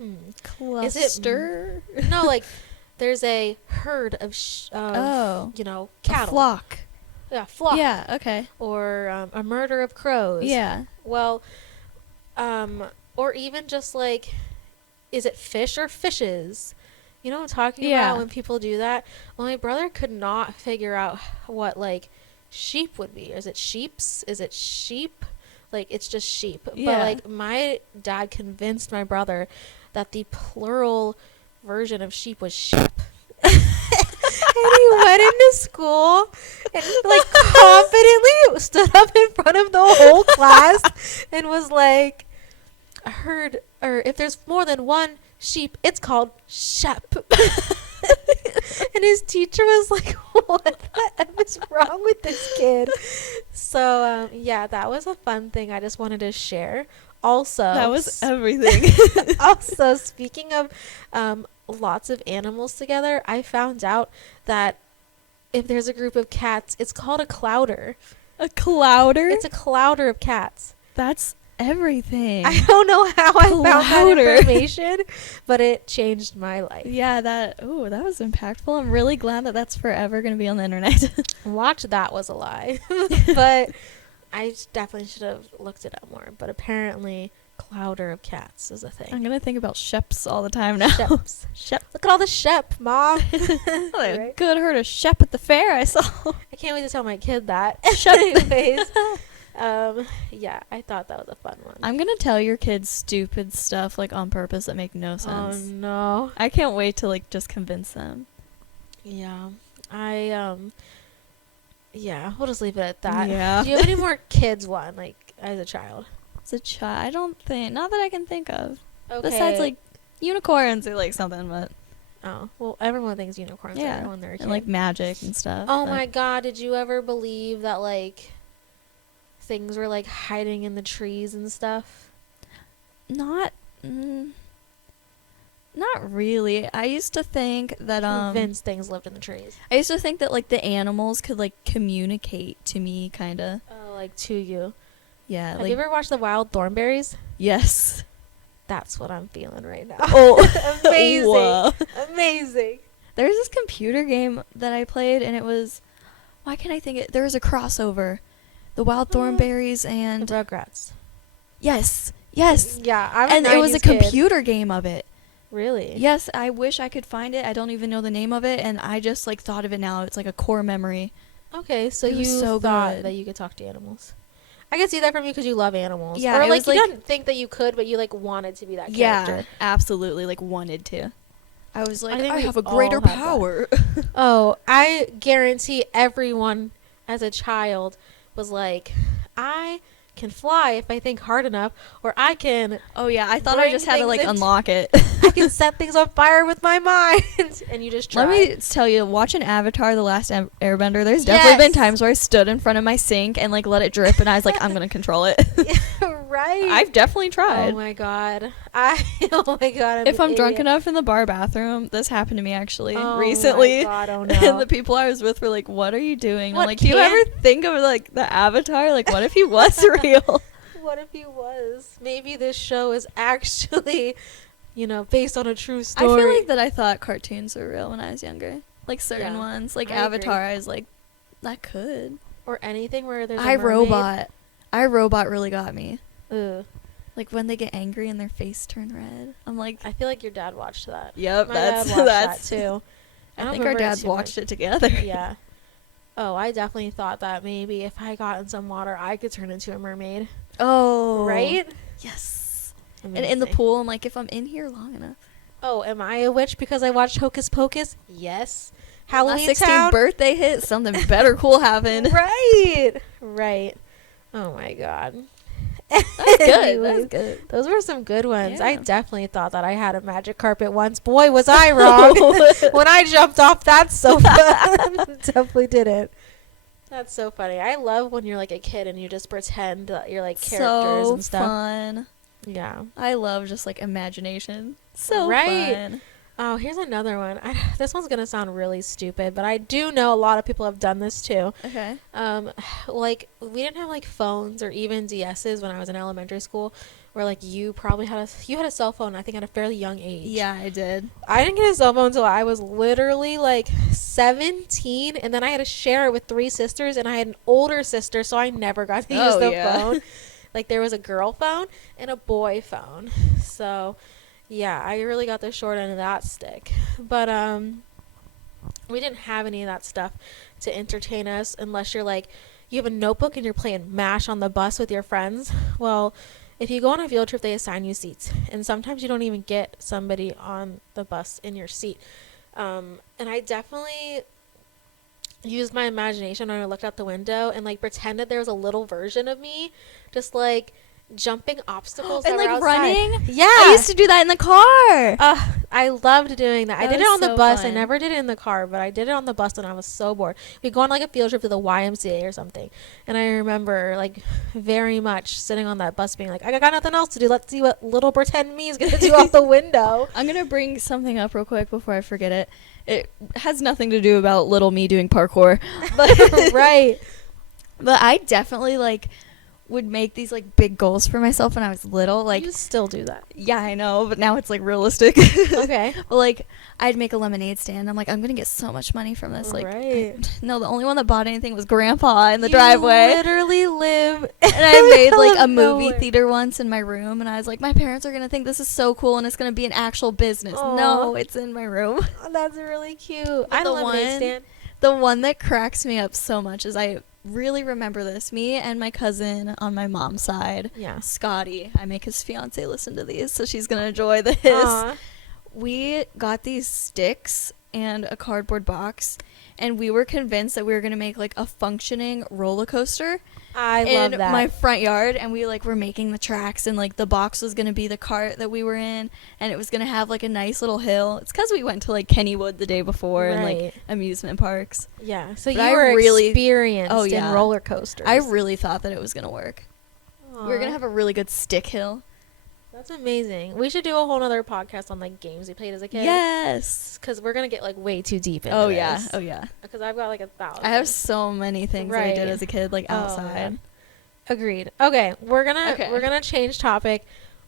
Is it- Cluster? no, like there's a herd of Oh. you know, A cattle. flock. Yeah, flock. Yeah, okay. Or a murder of crows. Yeah. Well, or even just like, is it fish or fishes? You know what I'm talking Yeah. about when people do that? Well, my brother could not figure out what like sheep would be. Is it sheeps? Is it sheep? Like it's just sheep. Yeah. But like my dad convinced my brother that the plural version of sheep was sheep. And he went into school and like confidently stood up in front of the whole class and was like, "I heard, or if there's more than one sheep, it's called shep." And his teacher was like, "What the F is wrong with this kid?" So yeah, that was a fun thing I just wanted to share. Also, That was everything. also, speaking of lots of animals together, I found out that if there's a group of cats, it's called a clowder. A clowder? It's a clowder of cats. That's everything. I don't know how I found that Clowder. information, but it changed my life. Yeah, that was impactful. I'm really glad that that's forever going to be on the internet. Watch That Was a Lie. But I definitely should have looked it up more. But apparently, clowder of cats is a thing. I'm going to think about sheps all the time now. Sheps. Shep. Look at all the shep, Mom. A Right? good herd of shep at the fair I saw. I can't wait to tell my kid that. Shep. Anyways, yeah, I thought that was a fun one. I'm going to tell your kids stupid stuff like on purpose that make no Oh sense. no. I can't wait to like just convince them. Yeah. Yeah, we'll just leave it at that. Yeah. Do you have any more kids one, like, as a child? As a child, I don't think, not that I can think of. Okay. Besides like unicorns or like something, but Oh, well, everyone thinks unicorns yeah, are when they're a kid. and like magic and stuff. Oh but my God, did you ever believe that, like, things were, like, hiding in the trees and stuff? Not. Not really. I used to think that Convinced things lived in the trees. I used to think that like the animals could like communicate to me, kind of. Oh, like to you. Yeah. Have like, you ever watched the Wild Thornberries? Yes. That's what I'm feeling right now. Oh, Amazing. Whoa. Amazing. There's this computer game that I played, and it was, why can't I think it? There was a crossover, the Wild Thornberries and The Rugrats. yes. Yeah, I'm a And it was 90s a kid. computer game of it. Really? Yes, I wish I could find it. I don't even know the name of it, and I just like thought of it now. It's like a core memory. Okay, so It you was so thought good. that you could talk to animals. I can see that from you because you love animals. Yeah, or it like was, you like- didn't think that you could, but you like wanted to be that Yeah, character. absolutely. Like wanted to. I was like, think I we have a all greater had that. power. Oh, I guarantee everyone as a child was like, I can fly if I think hard enough, or I can Oh yeah, I thought I Bring just had to things like into- unlock it. I can set things on fire with my mind. And you just try. Let me tell you, watching Avatar: The Last Airbender, there's definitely been Yes. times where I stood in front of my sink and like let it drip, and I was like, I'm gonna control it. Right? I've definitely Oh tried. my god. Oh my god. I'm If an I'm drunk idiot. enough in the bar bathroom, this happened to me actually Oh recently. my god, oh And no. the people I was with were like, "What are you doing?" And I'm What, like, "Do you can't- ever think of like the Avatar? Like, what if he was real?" What if he was? Maybe this show is actually, based on a true I story. feel like that I thought cartoons were real when I was younger. Like certain Yeah, ones, like I Avatar, agree. I was like, that could. Or anything where there's a I mermaid. Robot really got me. Ugh. Like when they get angry and their face turn red. I'm like, I feel like your dad watched that. yep, My that's dad watched that's. that too. I don't think our remember it dads too watched much. it together. Yeah. Oh, I definitely thought that maybe if I got in some water, I could turn into a mermaid. Oh, Right? Yes. And in the Amazing. pool, I'm like, if I'm in here long enough. Oh, am I a witch because I watched Hocus Pocus? Yes. My Halloween 16th Town? birthday hit, something better cool happened. Right. Right. Oh my god. That's good. That's Anyways, good. those were some good ones. I Yeah. definitely thought that I had a magic carpet once. Boy, was I wrong. When I jumped off that sofa. Definitely didn't. That's so funny. I love when you're like a kid and you just pretend that you're like characters So and stuff. fun. Yeah. I love just like imagination. So Right. fun. Oh, here's another one. This one's gonna sound really stupid, but I do know a lot of people have done this too. Okay. Like we didn't have like phones or even DSs when I was in elementary school, where like you probably had a cell phone. I think at a fairly young age. Yeah, I did. I didn't get a cell phone until I was literally like 17, and then I had to share it with 3 sisters, and I had an older sister, so I never got to use Oh, the yeah. phone. Like there was a girl phone and a boy phone. So, yeah, I really got the short end of that stick. But we didn't have any of that stuff to entertain us unless you're like you have a notebook and you're playing MASH on the bus with your friends. Well, if you go on a field trip, they assign you seats, and sometimes you don't even get somebody on the bus in your seat. And I definitely used my imagination when I looked out the window and like pretended there was a little version of me, just like jumping obstacles And that were like outside. running. Yeah, I used to do that in the car. I loved doing that. I That did it was on the so bus. I fun. never did it in the car, but I did it on the bus when I was so bored. We'd go on like a field trip to the YMCA or something. And I remember like very much sitting on that bus being like, I got nothing else to do. Let's see what little pretend me is going to do out the window. I'm gonna bring something up real quick before I forget it. It has nothing to do about little me doing parkour, but Right. but I definitely like would make these like big goals for myself when I was little. Like, You still do that. yeah, I know, but now it's like realistic. Okay. But like, I'd make a lemonade stand. I'm like, I'm gonna get so much money from this. Like, Right. no, the only one that bought anything was Grandpa in the You driveway. literally live. And I made like middle a of movie nowhere. theater once in my room, and I was like, my parents are gonna think this is so cool, and it's gonna be an actual business. Aw. No, it's in my room. Oh, that's really cute. But I had a the lemonade one- stand. The one that cracks me up so much is I really remember this. Me and my cousin on my mom's side, Yeah. Scotty, I make his fiance listen to these, so she's gonna enjoy this. Aw. We got these sticks and a cardboard box, and we were convinced that we were gonna make like a functioning roller coaster I in love that. my front yard, and we like were making the tracks, and like the box was gonna be the cart that we were in, and it was gonna have like a nice little hill. It's because we went to like Kennywood the day before and Right. like amusement parks. Yeah. So But you I were really- experienced Oh, yeah. in roller coasters. I really thought that it was gonna work. We were Aw. gonna have a really good stick hill. That's amazing. We should do a whole nother podcast on like games we played as a kid. Yes. Because we're gonna get like way too deep into Oh yeah. this. Oh yeah. Because I've got like 1,000. I have so many things that I did Right. as a kid, like Oh, outside. man. Agreed. Okay, we're gonna change topic.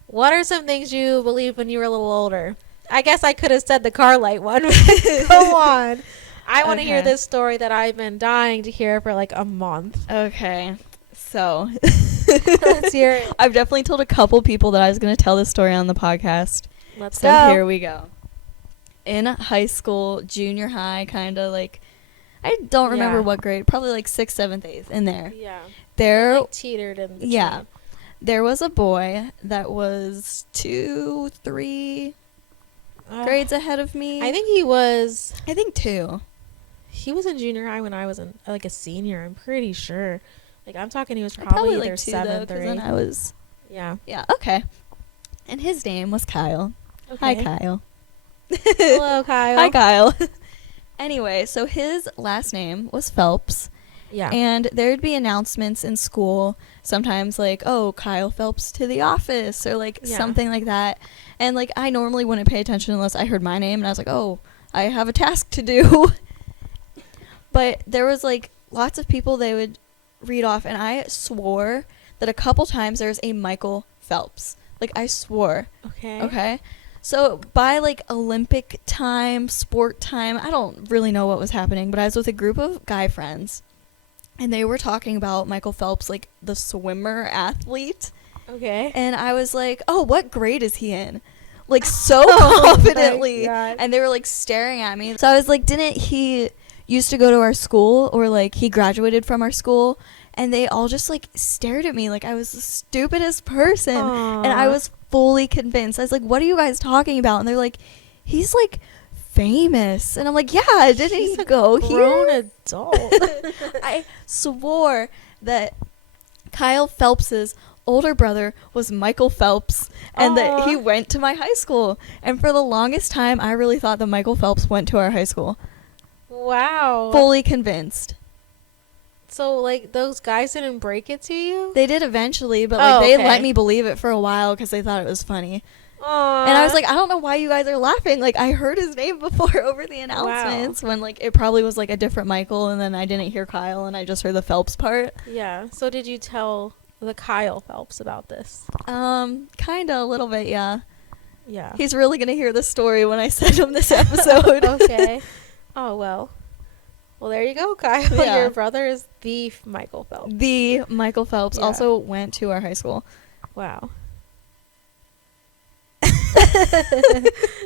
What are some things you believed when you were a little older? I guess I could have said the car light one. Go on. I want to hear Okay. this story that I've been dying to hear for like a month. Okay. So Let's hear it. I've definitely told a couple people that I was going to tell this story on the podcast. Let's So go. here we go. In high school, junior high, kind of like, I don't remember Yeah. what grade, probably like 6th, 7th, 8th, in there. Yeah. There, Like teetered in between. yeah, there was a boy that was 2, 3 grades ahead of me. I think he was 2. in junior high when I was in like a senior. I'm pretty sure. Like I'm talking, he was Probably probably like either 2 though, seventh 'cause or then eighth. I was, Yeah. yeah, okay. And his name was Kyle. Hi, Okay. Kyle. Hello, Kyle. Hi, Kyle. Anyway, so his last name was Phelps. Yeah. And there'd be announcements in school, sometimes like, oh, Kyle Phelps to the office, or like Yeah. something like that. And like, I normally wouldn't pay attention unless I heard my name, and I was like, oh, I have a task to do. But there was like lots of people they would read off, and I swore that a couple times there was a Michael Phelps. Like, I swore. Okay. Okay. So by like Olympic time, sport time, I don't really know what was happening, but I was with a group of guy friends, and they were talking about Michael Phelps, like the swimmer athlete. Okay. And I was like, oh, what grade is he in? Like, so Oh my confidently. God. And they were like staring at me. So I was like, didn't he used to go to our school, or like he graduated from our school? And they all just like stared at me like I was the stupidest person. And I Aw. was fully convinced. I was like, what are you guys talking about? And they're like, he's like famous. And I'm like, yeah, didn't He's he a go grown here? adult. I swore that Kyle Phelps's older brother was Michael Phelps, and that he Aw. went to my high school. And for the longest time, I really thought that Michael Phelps went to our high school. Wow. Fully convinced. So like those guys didn't break it to you? They did eventually, but like Oh, they okay. let me believe it for a while because they thought it was funny. Aww. And I was like, I don't know why you guys are laughing. Like, I heard his name before over the announcements when like it probably was like a different Michael, and then I didn't hear Kyle, and I just heard the Phelps part. Yeah. So did you tell the Kyle Phelps about this? Kinda, a little bit, yeah. Yeah. He's really gonna hear this story when I send him this episode. Okay. Oh well. Well, there you go, Kyle. Yeah. Your brother is the Michael Phelps. The Michael Phelps Yeah. also went to our high school. Wow.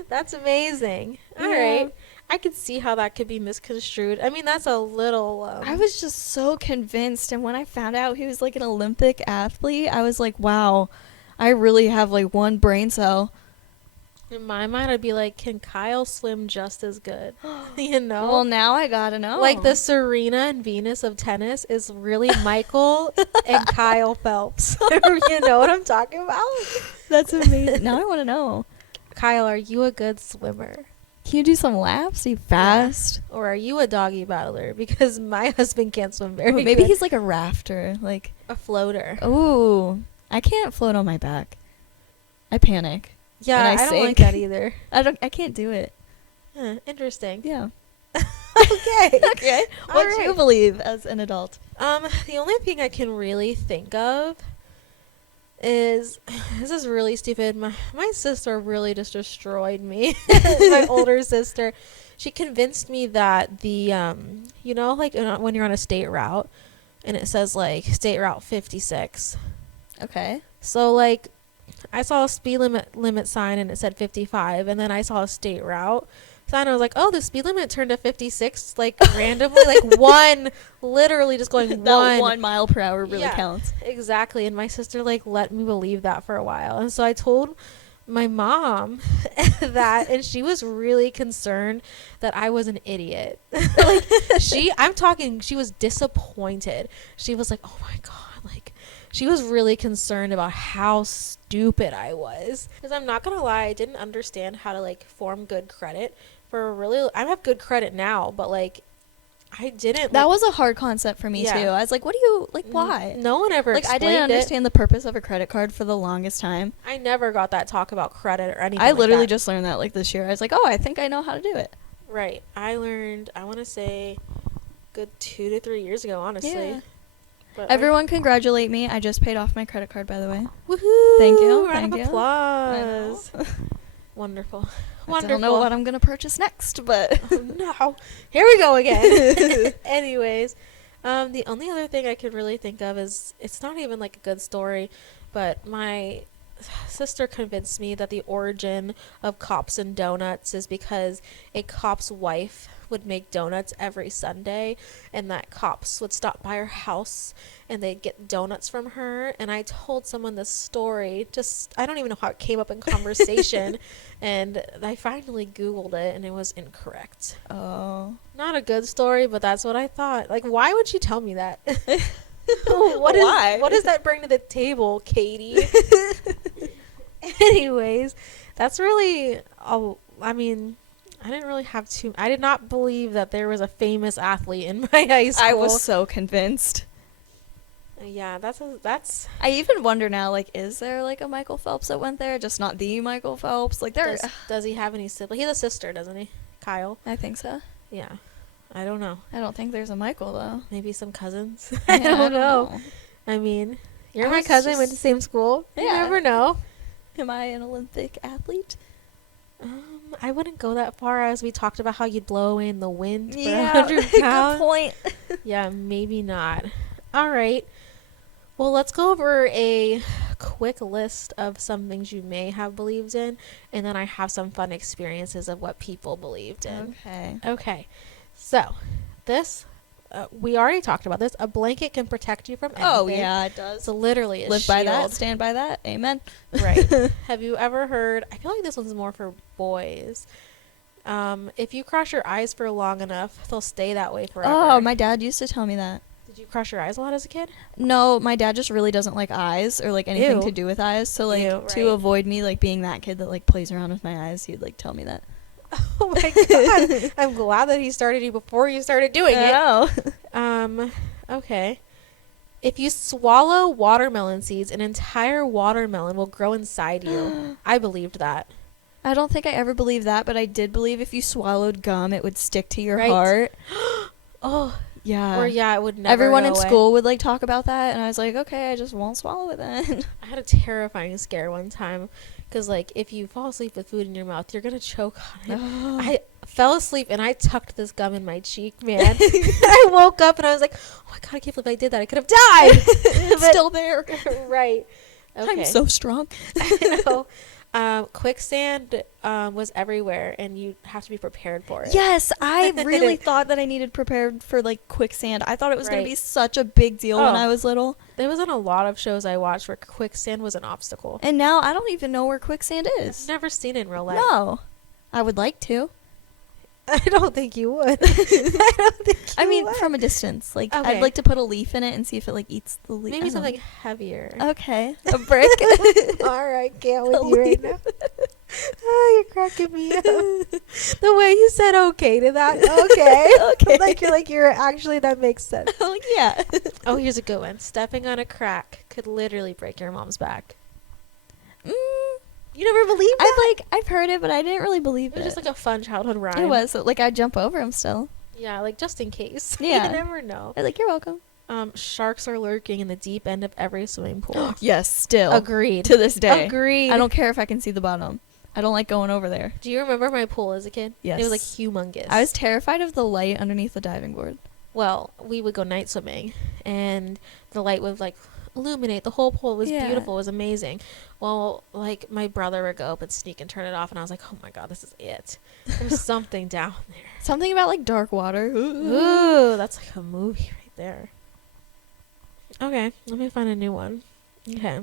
That's amazing. All Yeah. right. I could see how that could be misconstrued. I mean, that's a little. I was just so convinced, and when I found out he was like an Olympic athlete, I was like, wow, I really have like one brain cell. In my mind, I'd be like, can Kyle swim just as good? You know? Well, now I gotta know. Like the Serena and Venus of tennis is really Michael and Kyle Phelps. You know what I'm talking about? That's amazing. Now I want to know. Kyle, are you a good swimmer? Can you do some laps? Are you fast? Or are you a doggy battler? Because my husband can't swim very Ooh, maybe good. he's like a rafter. Like, a floater. ooh, I can't float on my back. I panic. Yeah, and I I don't like sink. that either. I can't do it. Interesting. Yeah. Okay. Okay. All What do right. you believe as an adult? The only thing I can really think of is this is really stupid. My sister really just destroyed me. My older sister, she convinced me that the you know, like when you're on a state route and it says like state route 56. Okay. So like I saw a speed limit sign and it said 55, and then I saw a state route sign. I was like, oh, the speed limit turned to 56, like randomly, like one, literally just going That 1 mile per hour really Yeah. counts. Exactly. And my sister like let me believe that for a while, and so I told my mom that, and she was really concerned that I was an idiot. Like I'm talking, she was disappointed. She was like, oh my God, like she was really concerned about how stupid I was. Because I'm not gonna lie, I didn't understand how to like form good credit for I have good credit now, but like I didn't. That like, was a hard concept for me Yeah. too. I was like, what do you like? Why? No one ever Like, I explained didn't it. understand the purpose of a credit card for the longest time. I never got that talk about credit or anything. I like literally that. just learned that like this year. I was like, oh, I think I know how to do it. Right. I learned. I want to say, good 2 to 3 years ago. Honestly. Yeah. But Everyone congratulate me. I just paid off my credit card, by the way. Woohoo! Thank you. Round Thank of you. applause. I know. Wonderful. I Wonderful. don't know what I'm going to purchase next, but... Oh, no. Here we go again. Anyways, the only other thing I could really think of is, it's not even like a good story, but my sister convinced me that the origin of cops and donuts is because a cop's wife would make donuts every Sunday, and that cops would stop by her house and they'd get donuts from her. And I told someone this story, just I don't even know how it came up in conversation, and I finally Googled it and it was incorrect. Oh. Not a good story, but that's what I thought. Like, why would she tell me that? Why? What does that bring to the table, Katie? Anyways, that's really all. I mean, I didn't really have too. I did not believe that there was a famous athlete in my high school. I was so convinced. Yeah, that's. I even wonder now, like, is there, like, a Michael Phelps that went there? Just not the Michael Phelps? Like, there... Does he have any siblings? He has a sister, doesn't he? Kyle. I think so. Yeah, I don't know. I don't think there's a Michael, though. Maybe some cousins. Yeah, I don't know. I mean, you're I my was cousin. just- Went to the same school. You Yeah. never know. Am I an Olympic athlete? I wouldn't go that far, as we talked about how you'd blow away in the wind for Yeah, 100 good pounds. point. Yeah, maybe not. All right. Well, let's go over a quick list of some things you may have believed in, and then I have some fun experiences of what people believed in. Okay. Okay. So, this, we already talked about this. A blanket can protect you from anything. Oh, yeah, it does. So literally a Live by that, shield. stand by that. Amen. Right. Have you ever heard, I feel like this one's more for boys. If you cross your eyes for long enough, they'll stay that way forever. Oh, my dad used to tell me that. Did you cross your eyes a lot as a kid? No, my dad just really doesn't like eyes or like anything Ew. to do with eyes. So like Ew, to right. avoid me like being that kid that like plays around with my eyes, he'd like tell me that. Oh my god. I'm glad that he started you before you started doing it. Oh. Okay. If you swallow watermelon seeds, an entire watermelon will grow inside you. I believed that. I don't think I ever believed that, but I did believe if you swallowed gum, it would stick to your Right. heart. Oh, Yeah. or yeah, it would never Everyone go in away. school would like talk about that, and I was like, okay, I just won't swallow it then. I had a terrifying scare one time, because like if you fall asleep with food in your mouth, you're gonna choke on it. I fell asleep and I tucked this gum in my cheek, man. I woke up and I was like, oh my god, I can't believe I did that. I could have died. It's But- still there. Right. Okay. I'm so strong. I know. Quicksand was everywhere, and you have to be prepared for it. Yes, I really thought that I needed prepared for like quicksand. I thought it was going Right. to be such a big deal when Oh. I was little. There was on a lot of shows I watched where quicksand was an obstacle. And now I don't even know where quicksand I've is. never seen it in real life. No. I would like to. I don't think you would. I don't think you I mean, would. from a distance. Like, Okay. I'd like to put a leaf in it and see if it like eats the leaf. Maybe something heavier. Okay. A brick. All right, can't with you right now. Oh, you're cracking me up. The way you said okay to that. Okay. Okay. Like you're actually, that makes sense. Oh, yeah. Oh, here's a good one. Stepping on a crack could literally break your mom's back. You never believed that? I've heard it, but I didn't really believe It was it. just like a fun childhood rhyme. It was. So, like, I'd jump over him still. Yeah, like just in case. Yeah. You never know. I'd like, you're welcome. Sharks are lurking in the deep end of every swimming pool. Yes, still. Agreed. To this day. Agreed. I don't care if I can see the bottom. I don't like going over there. Do you remember my pool as a kid? Yes. It was like humongous. I was terrified of the light underneath the diving board. Well, we would go night swimming, and the light would like illuminate the whole pool. It was Yeah. beautiful. It was amazing. Well, like my brother would go up and sneak and turn it off, and I was like, oh my god, this is it. There's something down there. Something about like dark water. Ooh, that's like a movie right there. Okay, let me find a new one. Okay.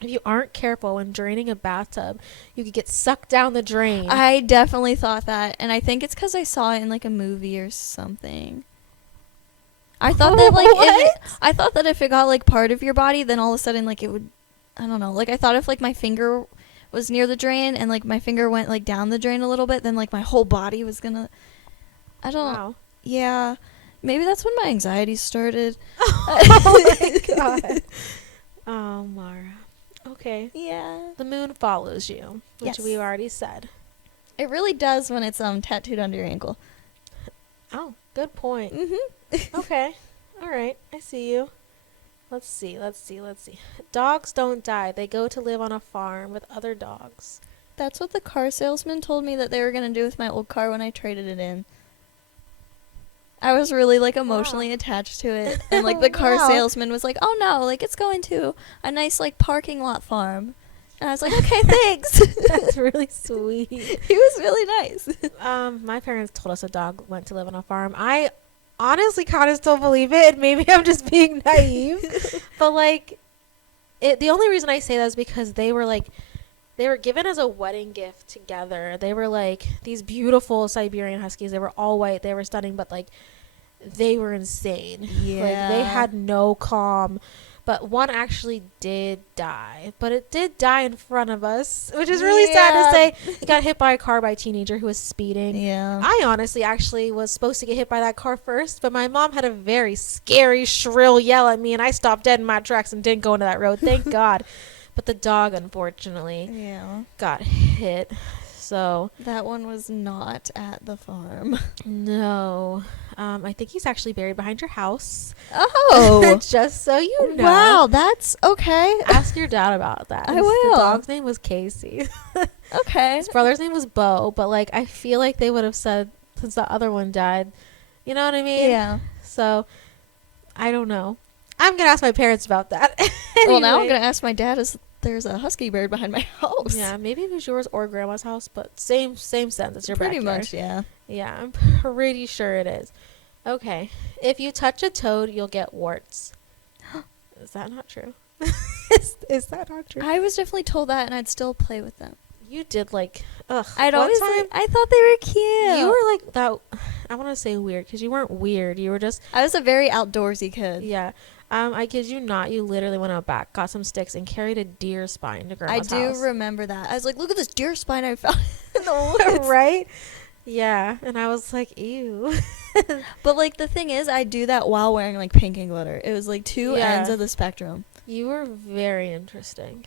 If you aren't careful when draining a bathtub, you could get sucked down the drain. I definitely thought that, and I think it's because I saw it in like a movie or something. I thought that like What? I thought that if it got like part of your body, then all of a sudden like it would, I don't know. Like I thought if like my finger was near the drain and like my finger went like down the drain a little bit, then like my whole body was gonna. I don't. Wow. Yeah. Maybe that's when my anxiety started. Oh my god. Oh, Mara. Okay. Yeah. The moon follows you, which Yes. we've already said. It really does when it's tattooed under your ankle. Oh, good point. Mm-hmm. Okay. All right. I see you. Let's see. Dogs don't die. They go to live on a farm with other dogs. That's what the car salesman told me that they were going to do with my old car when I traded it in. I was really, like, emotionally Wow. attached to it. And, like, the car Wow. salesman was like, oh, no, like, it's going to a nice, like, parking lot farm. And I was like, okay, thanks. That's really sweet. He was really nice. My parents told us a dog went to live on a farm. I honestly kind of still believe it. Maybe I'm just being naive. But, like, the only reason I say that is because they were given as a wedding gift together. They were, like, these beautiful Siberian Huskies. They were all white. They were stunning, but, like, they were insane. Yeah. Like, they had no calm. But one actually did die. But it did die in front of us, which is really sad to say. He got hit by a car by a teenager who was speeding. Yeah. I honestly actually was supposed to get hit by that car first, but my mom had a very scary, shrill yell at me, and I stopped dead in my tracks and didn't go into that road. Thank God. But the dog, unfortunately, Yeah. got hit. So, That one was not at the farm. no. I think he's actually buried behind your house. Oh. Just so you know. Wow, that's okay. Ask your dad about that. I will. The dog's name was Casey. Okay. His brother's name was Bo, but, like, I feel like they would have said, since the other one died. You know what I mean? Yeah. So, I don't know. I'm going to ask my parents about that. Well, now I'm Anyway. going to ask my dad if there's a husky buried behind my house. Yeah, maybe it was yours or grandma's house, but same sense. It's your Pretty backyard. much, yeah. Yeah, I'm pretty sure it is. Okay. If you touch a toad, you'll get warts. Is that not true? is that not true? I was definitely told that, and I'd still play with them. You did, like, ugh. I'd one always, time, I thought they were cute. you were like that. I want to say weird because you weren't weird. You were just, I was a very outdoorsy kid. yeah. I kid you not. You literally went out back, got some sticks, and carried a deer spine to I grandma's do house. remember that. I was like, look at this deer spine I found in the woods. Right? Yeah. And I was like, ew. But, like, the thing is, I do that while wearing, like, pink and glitter. It was, like, two Yeah. ends of the spectrum. You were very interesting.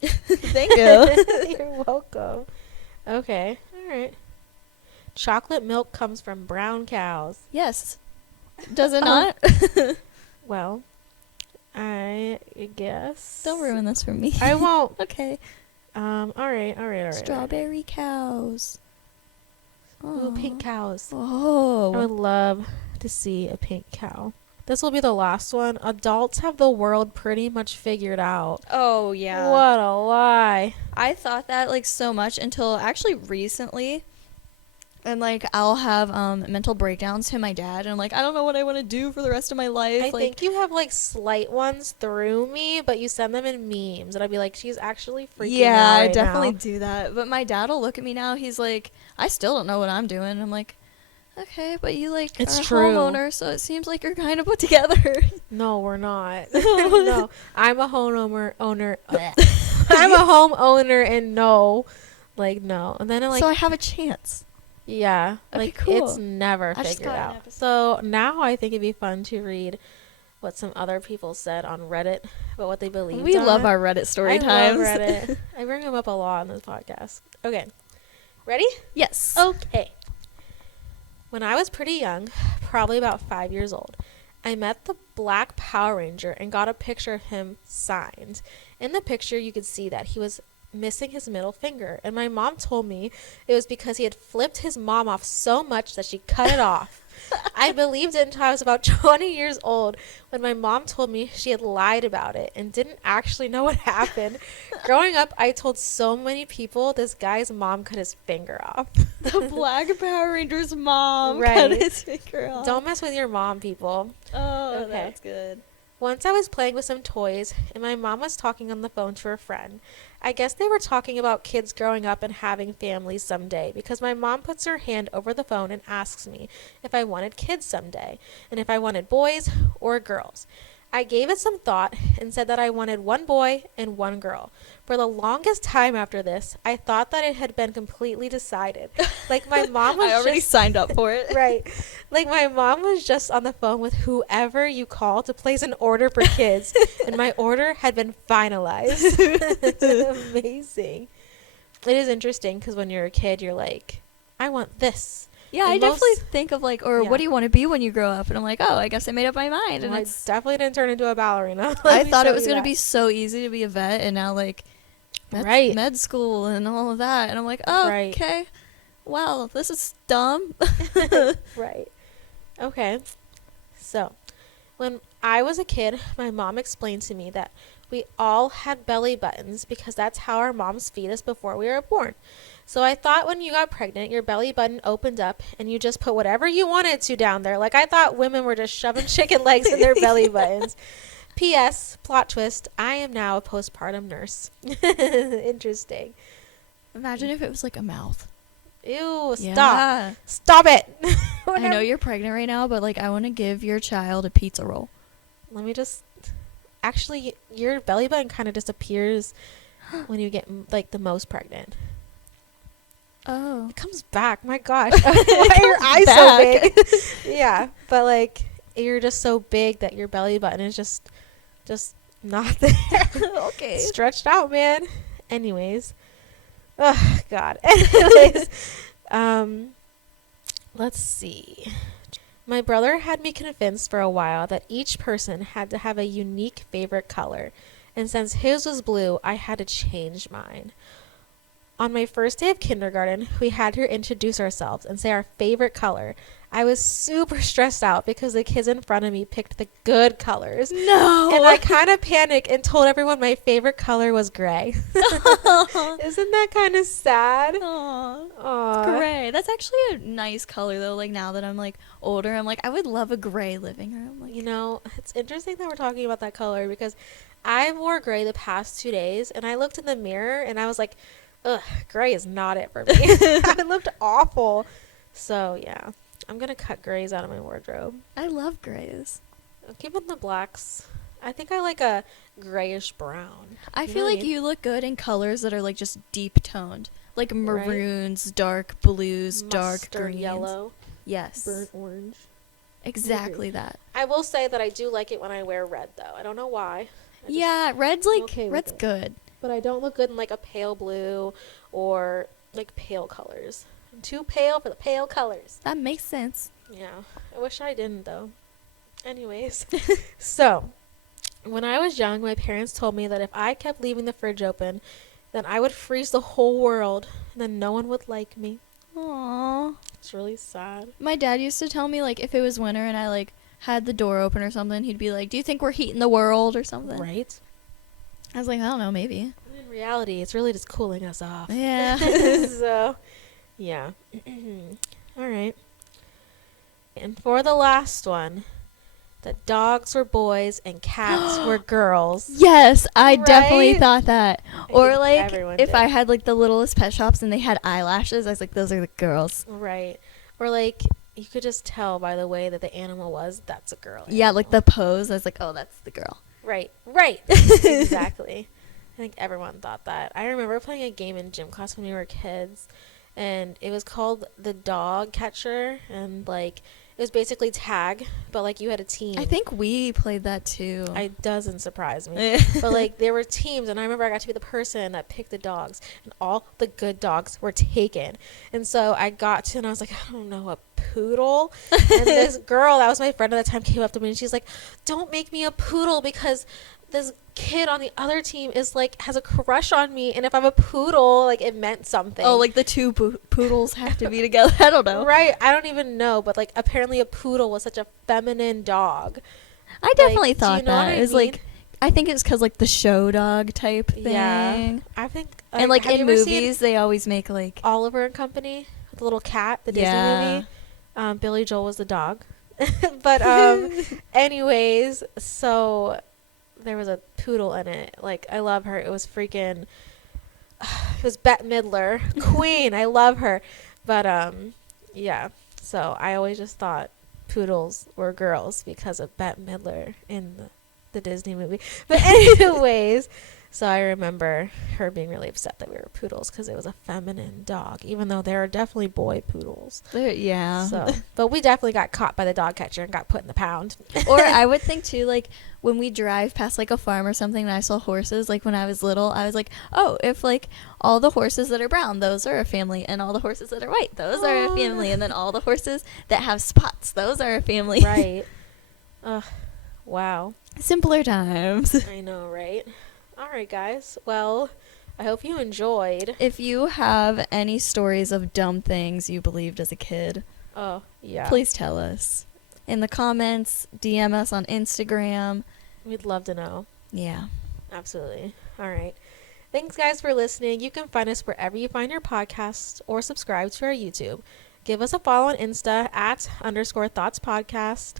Thank you. You're welcome. Okay. All right. Chocolate milk comes from brown cows. Yes. Does it not? Well, I guess. Don't ruin this for me. I won't. Okay. All right. Strawberry cows. Ooh, pink cows. I Oh. would love to see a pink cow. This will be the last one. Adults have the world pretty much figured out. Oh, yeah. What a lie. I thought that, like, so much until actually recently. And, like, I'll have mental breakdowns to my dad. And I'm like, I don't know what I want to do for the rest of my life. I like, think you have, like, slight ones through me, but you send them in memes. And I'd be like, she's actually freaking yeah, out I right definitely now. do that. But my dad will look at me now. He's like, I still don't know what I'm doing. I'm like, okay, but you, like, It's are a true. homeowner, so it seems like you're kind of put together. No, we're not. No, I'm a homeowner. I'm a homeowner, and no, like, no. And then I'm like, So I have a chance. yeah, Okay, like, cool. it's never I just figured got an out. episode. So now I think it'd be fun to read what some other people said on Reddit about what they believed. We on. love our Reddit story I times. love Reddit. I bring them up a lot on this podcast. Okay, ready? Yes. Okay. When I was pretty young, probably about 5 years old, I met the Black Power Ranger and got a picture of him signed. In the picture, you could see that he was missing his middle finger, and my mom told me it was because he had flipped his mom off so much that she cut it off. I believed it until I was about 20 years old when my mom told me she had lied about it and didn't actually know what happened. Growing up, I told so many people this guy's mom cut his finger off. The Black Power Ranger's mom Right. cut his finger off. Don't mess with your mom, people. Oh, Okay. that's good. Once I was playing with some toys, and my mom was talking on the phone to her friend. I guess they were talking about kids growing up and having families someday, because my mom puts her hand over the phone and asks me if I wanted kids someday, and if I wanted boys or girls. I gave it some thought and said that I wanted one boy and one girl. For the longest time after this, I thought that it had been completely decided. Like, my mom was I already just signed up for it. right. Like, my mom was just on the phone with whoever you call to place an order for kids, and my order had been finalized. Amazing. It is interesting because when you're a kid, you're like, I want this. Yeah, I And definitely think of like, or Yeah. what do you want to be when you grow up? And I'm like, oh, I guess I made up my mind. And I it's definitely didn't turn into a ballerina. I thought it was going to be so easy to be a vet, and now like Right. med school and all of that. And I'm like, oh, Right. okay. Wow, this is dumb. Right. Okay. So, when I was a kid, my mom explained to me that we all had belly buttons because that's how our moms feed us before we were born. So I thought when you got pregnant, your belly button opened up and you just put whatever you wanted to down there. Like, I thought women were just shoving chicken legs in their belly buttons. P.S. Plot twist, I am now a postpartum nurse. Interesting. Imagine if it was like a mouth. Ew, stop. Yeah. Stop it. I know you're pregnant right now, but like I want to give your child a pizza roll. Let me just... Actually, your belly button kind of disappears when you get like the most pregnant. Oh. It comes back. My gosh. Why are your eyes so big? Yeah, but like you're just so big that your belly button is just not there. Okay. Stretched out, man. Anyways. Oh god. Anyways, let's see. My brother had me convinced for a while that each person had to have a unique favorite color, and since his was blue, I had to change mine. On my first day of kindergarten, we had her introduce ourselves and say our favorite color. I was super stressed out because the kids in front of me picked the good colors. No. And I kind of panicked and told everyone my favorite color was gray. Isn't that kind of sad? Aww. Gray. That's actually a nice color though. Like now that I'm like older, I'm like I would love a gray living room. Like, you know, it's interesting that we're talking about that color because I wore gray the past 2 days and I looked in the mirror and I was like, ugh, gray is not it for me. It looked awful. So yeah, I'm gonna cut grays out of my wardrobe. I love grays. I'll keep on the blacks. I think I like a grayish brown. I feel like you look good in colors that are like just deep toned, like Right. maroons, dark blues, dark Mustard greens. yellow, Yes, burnt orange. exactly that. I will say that I do like it when I wear red though. I don't know why. I just- Yeah, red's like okay with red's it. good. But I don't look good in like a pale blue or like pale colors. I'm too pale for the pale colors. That makes sense. Yeah, I wish I didn't though. Anyways, so when I was young, my parents told me that if I kept leaving the fridge open, then I would freeze the whole world and then no one would like me. Aww. It's really sad. My dad used to tell me like if it was winter and I like had the door open or something, he'd be like, "Do you think we're heating the world or something?" Right? I was like, I don't know, maybe. In reality, it's really just cooling us off. Yeah. So, yeah. All right. And for the last one, that dogs were boys and cats were girls. Yes, I definitely Right? thought that. I Or think like everyone if did. I had like the littlest pet shops and they had eyelashes, I was like, those are the girls. Right. Or like you could just tell by the way that the animal was, that's a girl. Yeah, like animal. the pose, I was like, oh, that's the girl. Right. Exactly. I think everyone thought that. I remember playing a game in gym class when we were kids, and it was called the dog catcher, and like it was basically tag, but like you had a team. I think we played that too. It doesn't surprise me. But like there were teams, and I remember I got to be the person that picked the dogs, and all the good dogs were taken. And so I got to, and I was like, I don't know, a poodle. And this girl that was my friend at the time came up to me, and she's like, don't make me a poodle because this kid on the other team is like has a crush on me, and if I'm a poodle, like it meant something. Oh, like the two poodles have to be together. I don't know. Right? I don't even know, but like apparently a poodle was such a feminine dog. I definitely Like, do thought you know what that. I It was mean? like, I think it's because like the show dog type thing. Yeah, I think. And like have in you ever seen movies, they always make like. Oliver and Company, the little cat, the Disney Yeah. movie. Billy Joel was the dog. But anyways, so there was a poodle in it. Like I love her. It was freaking. It was Bette Midler, queen. I love her. But yeah. So I always just thought poodles were girls because of Bette Midler in the Disney movie. But anyways, So I remember her being really upset that we were poodles because it was a feminine dog, even though there are definitely boy poodles. Yeah. So, but we definitely got caught by the dog catcher and got put in the pound. Or I would think too, like when we drive past like a farm or something and I saw horses, like when I was little, I was like, oh, if like all the horses that are brown, those are a family, and all the horses that are white, those are a family, and then all the horses that have spots, those are a family. Right. Wow. Simpler times. I know, right? All right, guys. Well, I hope you enjoyed. If you have any stories of dumb things you believed as a kid, Oh, yeah. please tell us. In the comments, DM us on Instagram. We'd love to know. Yeah. Absolutely. All right. Thanks, guys, for listening. You can find us wherever you find your podcasts or subscribe to our YouTube. Give us a follow on Insta @_thoughts podcast.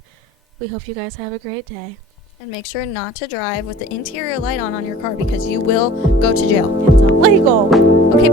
We hope you guys have a great day. And make sure not to drive with the interior light on your car because you will go to jail. It's illegal. Okay,